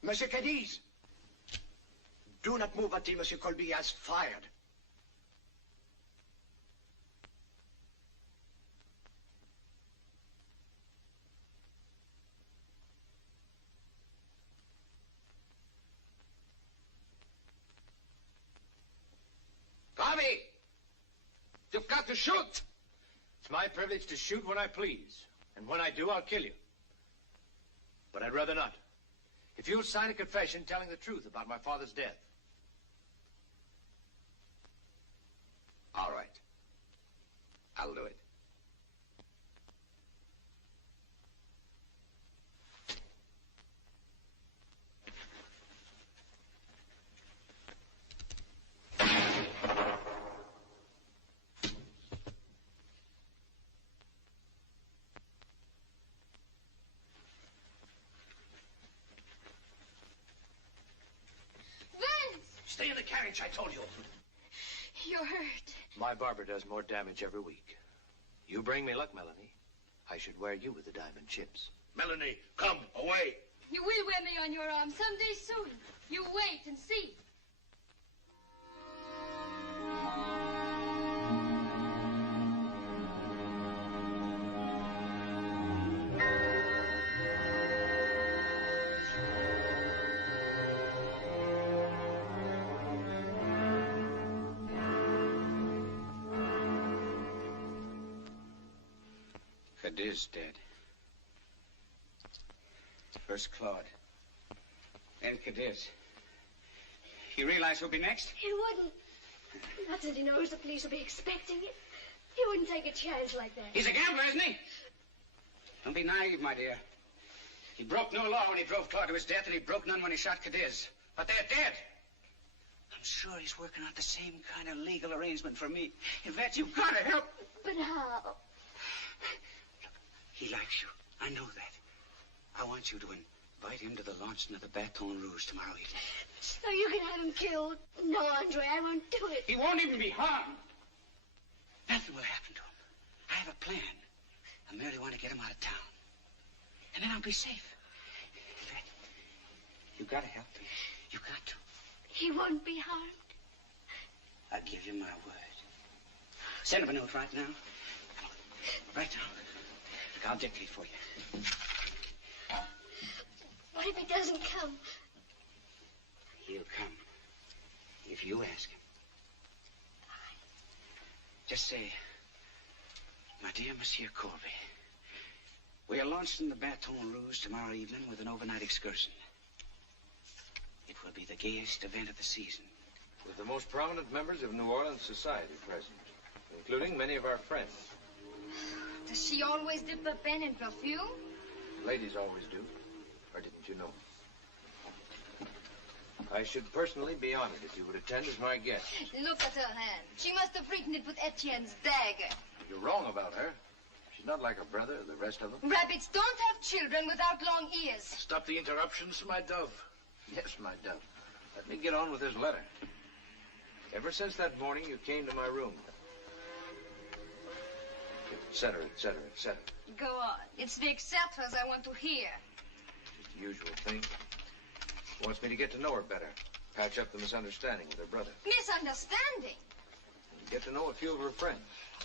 Monsieur Cadiz, do not move until Monsieur Colby has fired. Bobby! You've got to shoot! It's my privilege to shoot when I please. And when I do, I'll kill you. But I'd rather not. If you'll sign a confession telling the truth about my father's death. All right. I'll do it. Stay in the carriage, I told you. You're hurt. My barber does more damage every week. You bring me luck, Melanie. I should wear you with the diamond chips. Melanie, come, away. You will wear me on your arm someday soon. You wait and see. Cadiz dead. First Claude. Then Cadiz. You realize who'll be next? He wouldn't. Not that he knows the police will be expecting it. He wouldn't take a chance like that. He's a gambler, isn't he? Don't be naive, my dear. He broke no law when he drove Claude to his death, and he broke none when he shot Cadiz. But they're dead. I'm sure he's working out the same kind of legal arrangement for me. Yvette, you've got to help. But how? He likes you. I know that. I want you to invite him to the launching of the Baton Rouge tomorrow evening. So you can have him killed? No, Andre, I won't do it. He won't even be harmed. Nothing will happen to him. I have a plan. I merely want to get him out of town. And then I'll be safe. Yvette, you got to help him. You got to. He won't be harmed. I give you my word. Send him a note right now. Right now. I'll dictate for you. What if he doesn't come? He'll come. If you ask him. Just say, my dear Monsieur Colby, we are launching the Baton Rouge tomorrow evening with an overnight excursion. It will be the gayest event of the season. With the most prominent members of New Orleans society present, including many of our friends. Does she always dip her pen in perfume? Ladies always do. Or didn't you know? I should personally be honored if you would attend as my guest. Look at her hand. She must have written it with Etienne's dagger. You're wrong about her. She's not like her brother, the rest of them. Rabbits don't have children without long ears. Stop the interruptions, my dove. Yes, my dove. Let me get on with this letter. Ever since that morning you came to my room, etc., etc., etc. Go on. It's the etceteras I want to hear. Just the usual thing. She wants me to get to know her better. Patch up the misunderstanding with her brother. Misunderstanding? Get to know a few of her friends.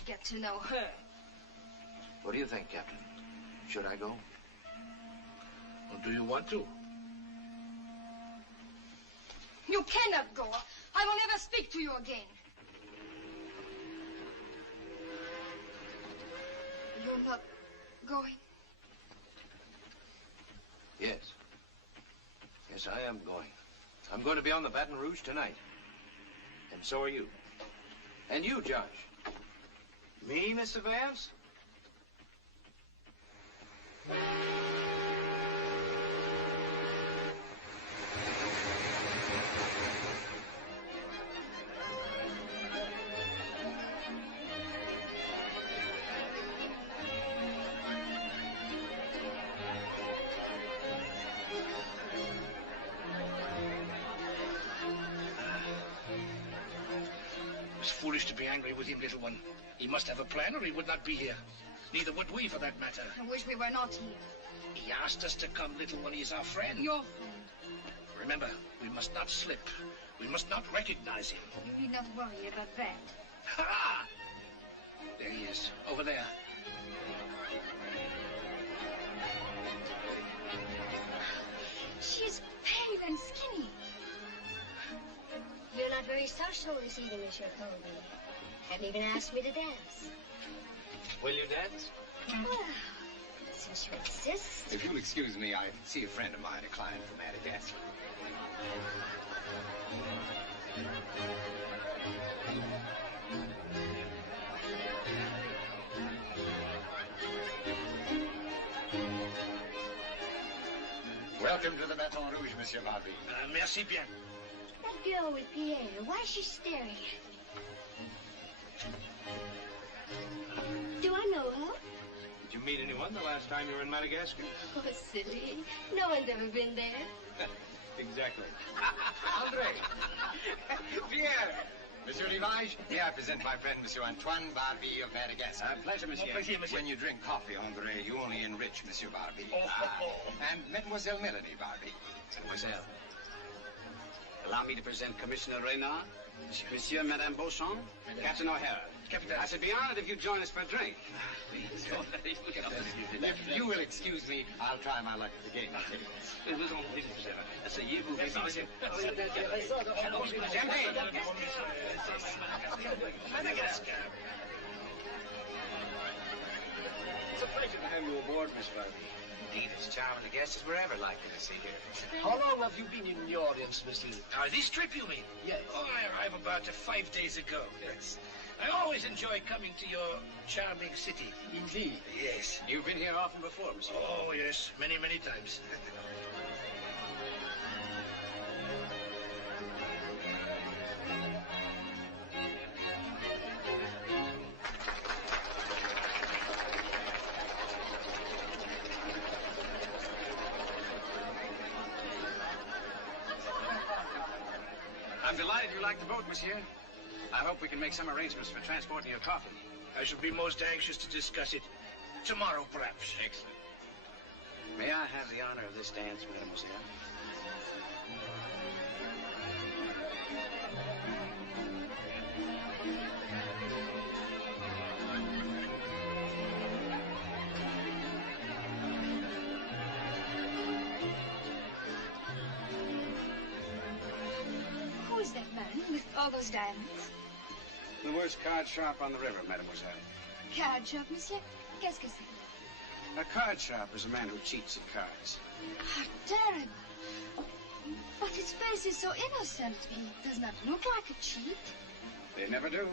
Get to know her. What do you think, Captain? Should I go? Or do you want to? You cannot go. I will never speak to you again. You're not going? Yes. Yes, I am going. I'm going to be on the Baton Rouge tonight. And so are you. And you, Josh. Me, Mr. Vance? Foolish to be angry with him, little one. He must have a plan or he would not be here. Neither would we, for that matter. I wish we were not here. He asked us to come, little one. He's our friend. Your friend. Remember, we must not slip. We must not recognize him. You need not worry about that. Ha! There he is, over there. She's pale and skinny. You're not very social this evening, Monsieur Colby. Haven't even asked me to dance. Will you dance? Well, since you insist. If you'll excuse me, I see a friend of mine, a client from Madagascar. Welcome to the Baton Rouge, Monsieur Barbie. Merci bien. That girl with Pierre, why is she staring at me? Do I know her? Did you meet anyone the last time you were in Madagascar? Oh, silly. No one's ever been there. Exactly. Andre! Pierre! Monsieur Livage, may I present my friend, Monsieur Antoine Barbie of Madagascar. Pleasure, monsieur. When you drink coffee, Andre, you only enrich Monsieur Barbie. And Mademoiselle Melanie Barbie. Mademoiselle, allow me to present Commissioner Reynard, Monsieur and Madame Beauchamp, Captain O'Hara. I should be honored if you'd join us for a drink. If you will excuse me, I'll try my luck at the game. Madagascar. It's a pleasure to have you aboard, Miss Barbie. Indeed, as charming a guest as we're ever likely to see here. How long have you been in New Orleans, Mr. Lee? This trip, you mean? Yes. Oh, I arrived about 5 days ago. Yes. I always enjoy coming to your charming city. Indeed. Yes. You've been here often before, monsieur. Oh, yes. Many, many times. I'm delighted you like the boat, monsieur. I hope we can make some arrangements for transporting your coffee. I shall be most anxious to discuss it tomorrow, perhaps. Excellent. May I have the honor of this dance, mademoiselle? Who is that man with all those diamonds? The worst card shop on the river, mademoiselle. Card shop, monsieur? Qu'est-ce que c'est? A card shop is a man who cheats at cards. How terrible. But his face is so innocent. He does not look like a cheat. They never do.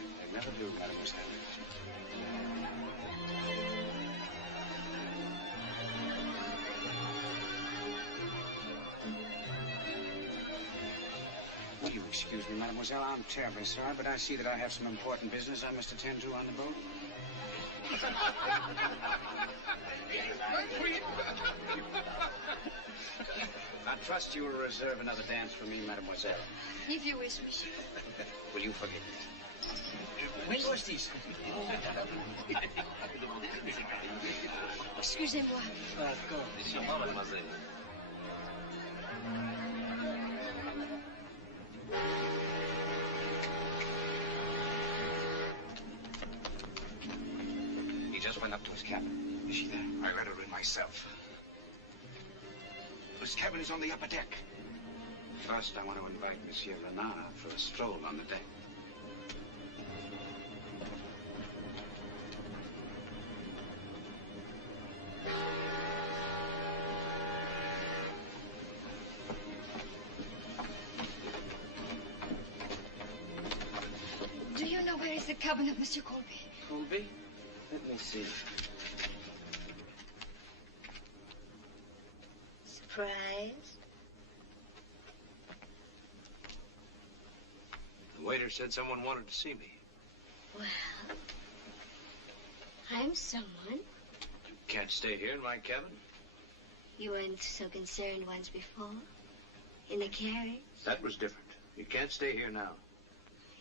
They never do, mademoiselle. Will you excuse me, mademoiselle? I'm terribly sorry, but I see that I have some important business I must attend to on the boat. I trust you will reserve another dance for me, mademoiselle. If you wish, monsieur. Will you forgive me? When was this? Excusez-moi. Mademoiselle. He just went up to his cabin. Is she there? I read her in myself. His cabin is on the upper deck. First, I want to invite Monsieur Renard for a stroll on the deck. Do you know where is the cabin of Monsieur Colby? Colby? Let me see. Surprised? The waiter said someone wanted to see me. Well, I'm someone. You can't stay here in my cabin. You weren't so concerned once before. In the carriage. That was different. You can't stay here now.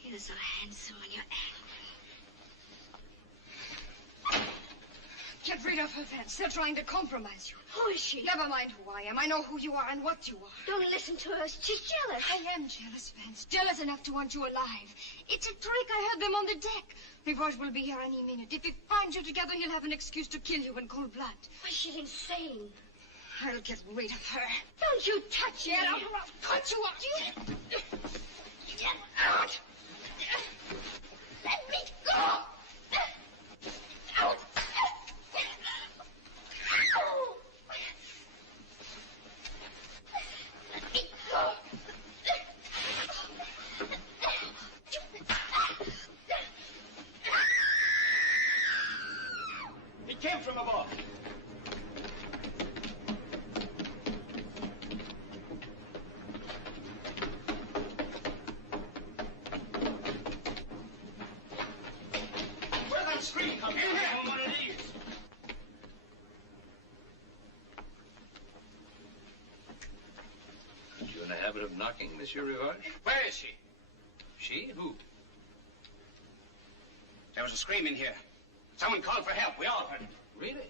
You're so handsome when you're angry. Get rid of her, Vance. They're trying to compromise you. Who is she? Never mind who I am. I know who you are and what you are. Don't listen to her. She's jealous. I am jealous, Vance. Jealous enough to want you alive. It's a trick. I heard them on the deck. Rivage will be here any minute. If he finds you together, he'll have an excuse to kill you in cold blood. Why, she's insane. I'll get rid of her. Don't you touch me. Get out or I'll cut you up. Get out. Let me go. Out. Let me go. He came from above. Where that screen come from? From one of these. You in the habit of knocking, Monsieur Rivage? Where is she? She? Who? There was a scream in here. Someone called for help. We all heard it. Really?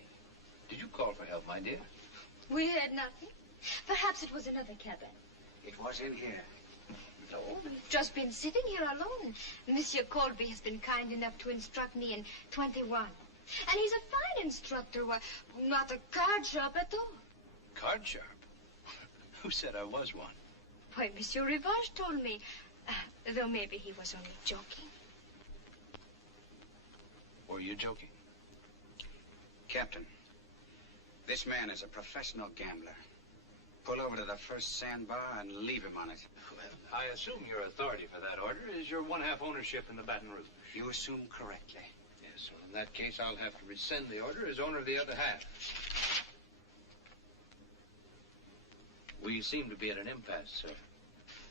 Did you call for help, my dear? We heard nothing. Perhaps it was another cabin. It was in here. No, we've just been sitting here alone. Monsieur Colby has been kind enough to instruct me in 21. And he's a fine instructor. Not a card sharp at all. Card sharp? Who said I was one? Why, Monsieur Rivage told me. Though maybe he was only joking. Were you joking? Captain, this man is a professional gambler. Pull over to the first sandbar and leave him on it. Well, I assume your authority for that order is your one-half ownership in the Baton Rouge. You assume correctly. Yes, well, in that case, I'll have to rescind the order as owner of the other half. We seem to be at an impasse, sir.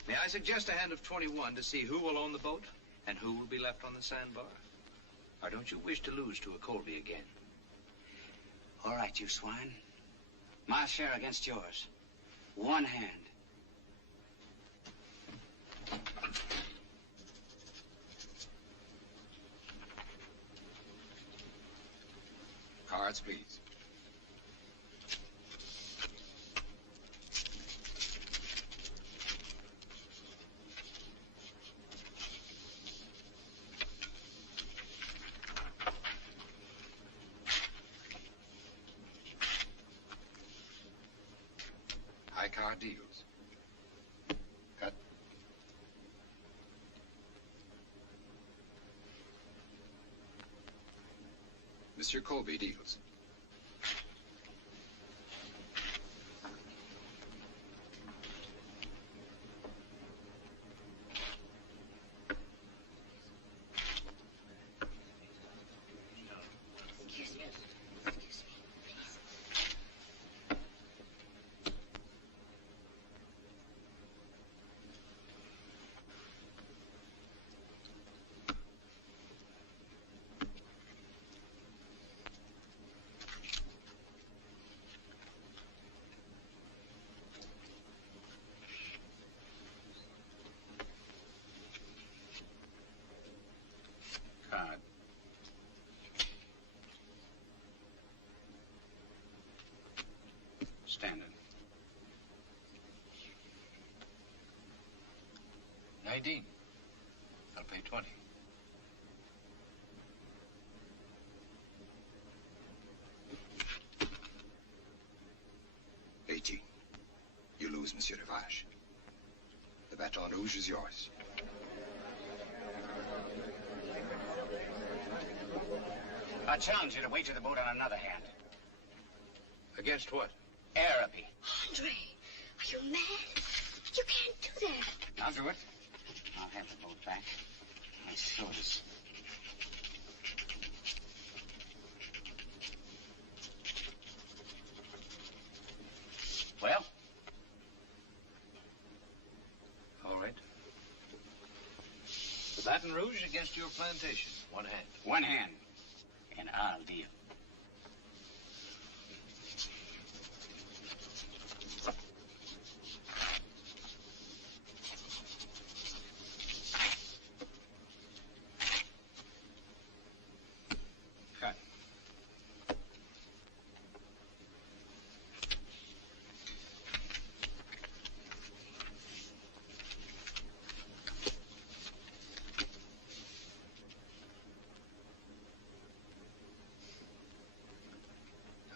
May I suggest a hand of 21 to see who will own the boat and who will be left on the sandbar? Or don't you wish to lose to a Colby again? All right, you swine. My share against yours. One hand. Cards, please. High card deals. Cut. Monsieur Colby deals. Card. Standard. 19. I'll pay 20. lose, Monsieur Rivage. The Baton Rouge is yours. I challenge you to wager the boat on another hand. Against what? Araby. Andre, are you mad? You can't do that. I'll do it. I'll have the boat back. My swords. Well? All right. The Baton Rouge against your plantation. One hand. One hand. And I'll deal. Cut.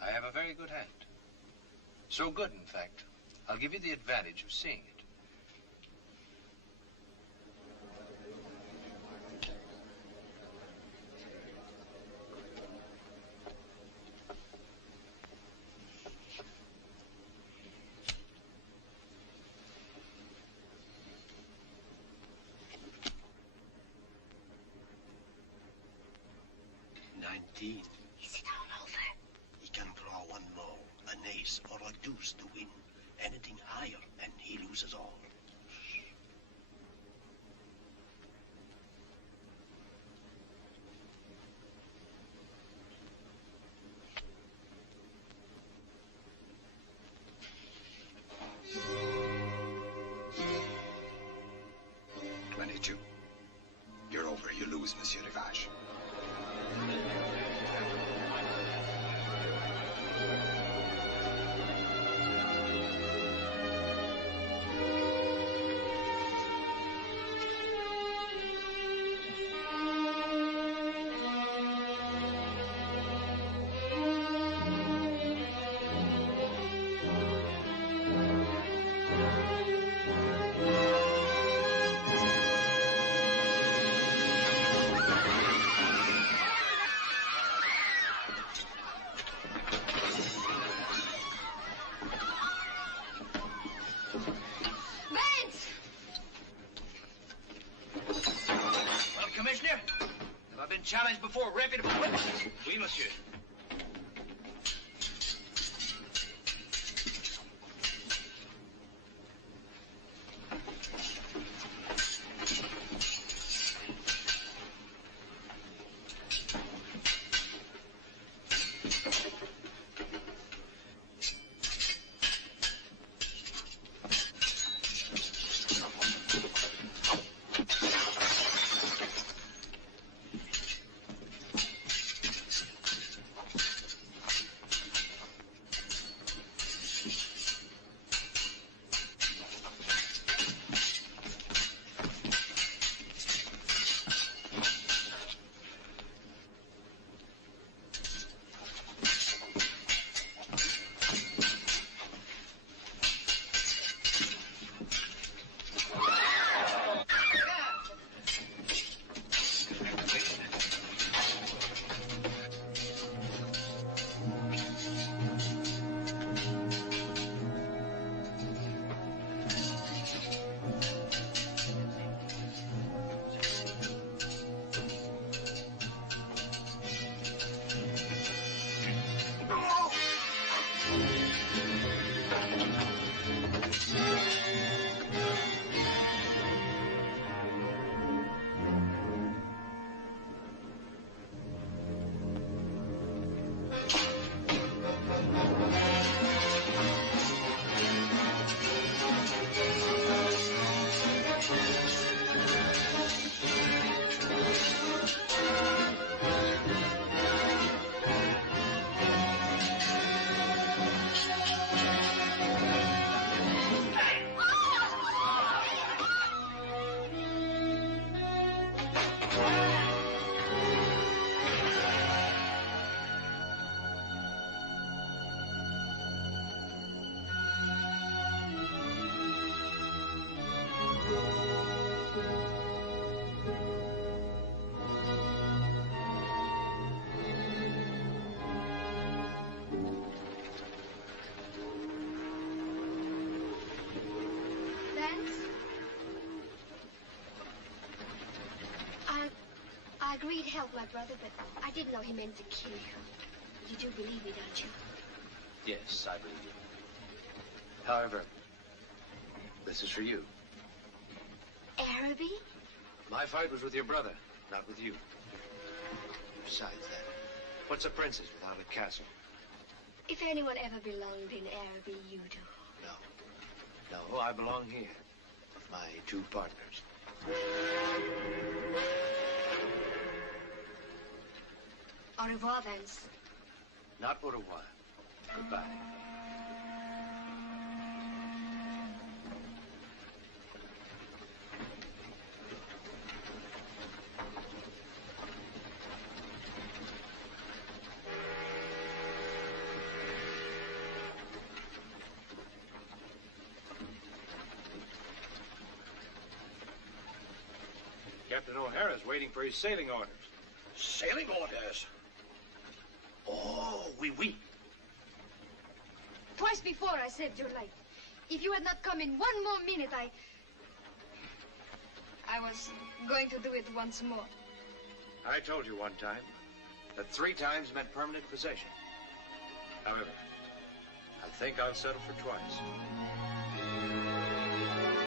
I have a very good hand. So good, in fact, I'll give you the advantage of seeing it. Is it all over? He can draw one more, an ace or a deuce to win. Anything higher, and he loses all. You're over. You lose, Monsieur Rivage. Commissioner, have I been challenged before reputable witnesses? Oui, monsieur. help my brother, but I didn't know he meant to kill you. You do believe me, don't you? Yes, I believe you. However, this is for you. Araby? My fight was with your brother, not with you. Besides that, what's a princess without a castle? If anyone ever belonged in Araby, you do. No, I belong here with my two partners. Au revoir, then. Not au revoir. Goodbye. Captain O'Hara's waiting for his sailing orders. Sailing orders? Oh, oui. Twice before I saved your life. If you had not come in one more minute, I was going to do it once more. I told you one time that 3 times meant permanent possession. However, I think I'll settle for twice.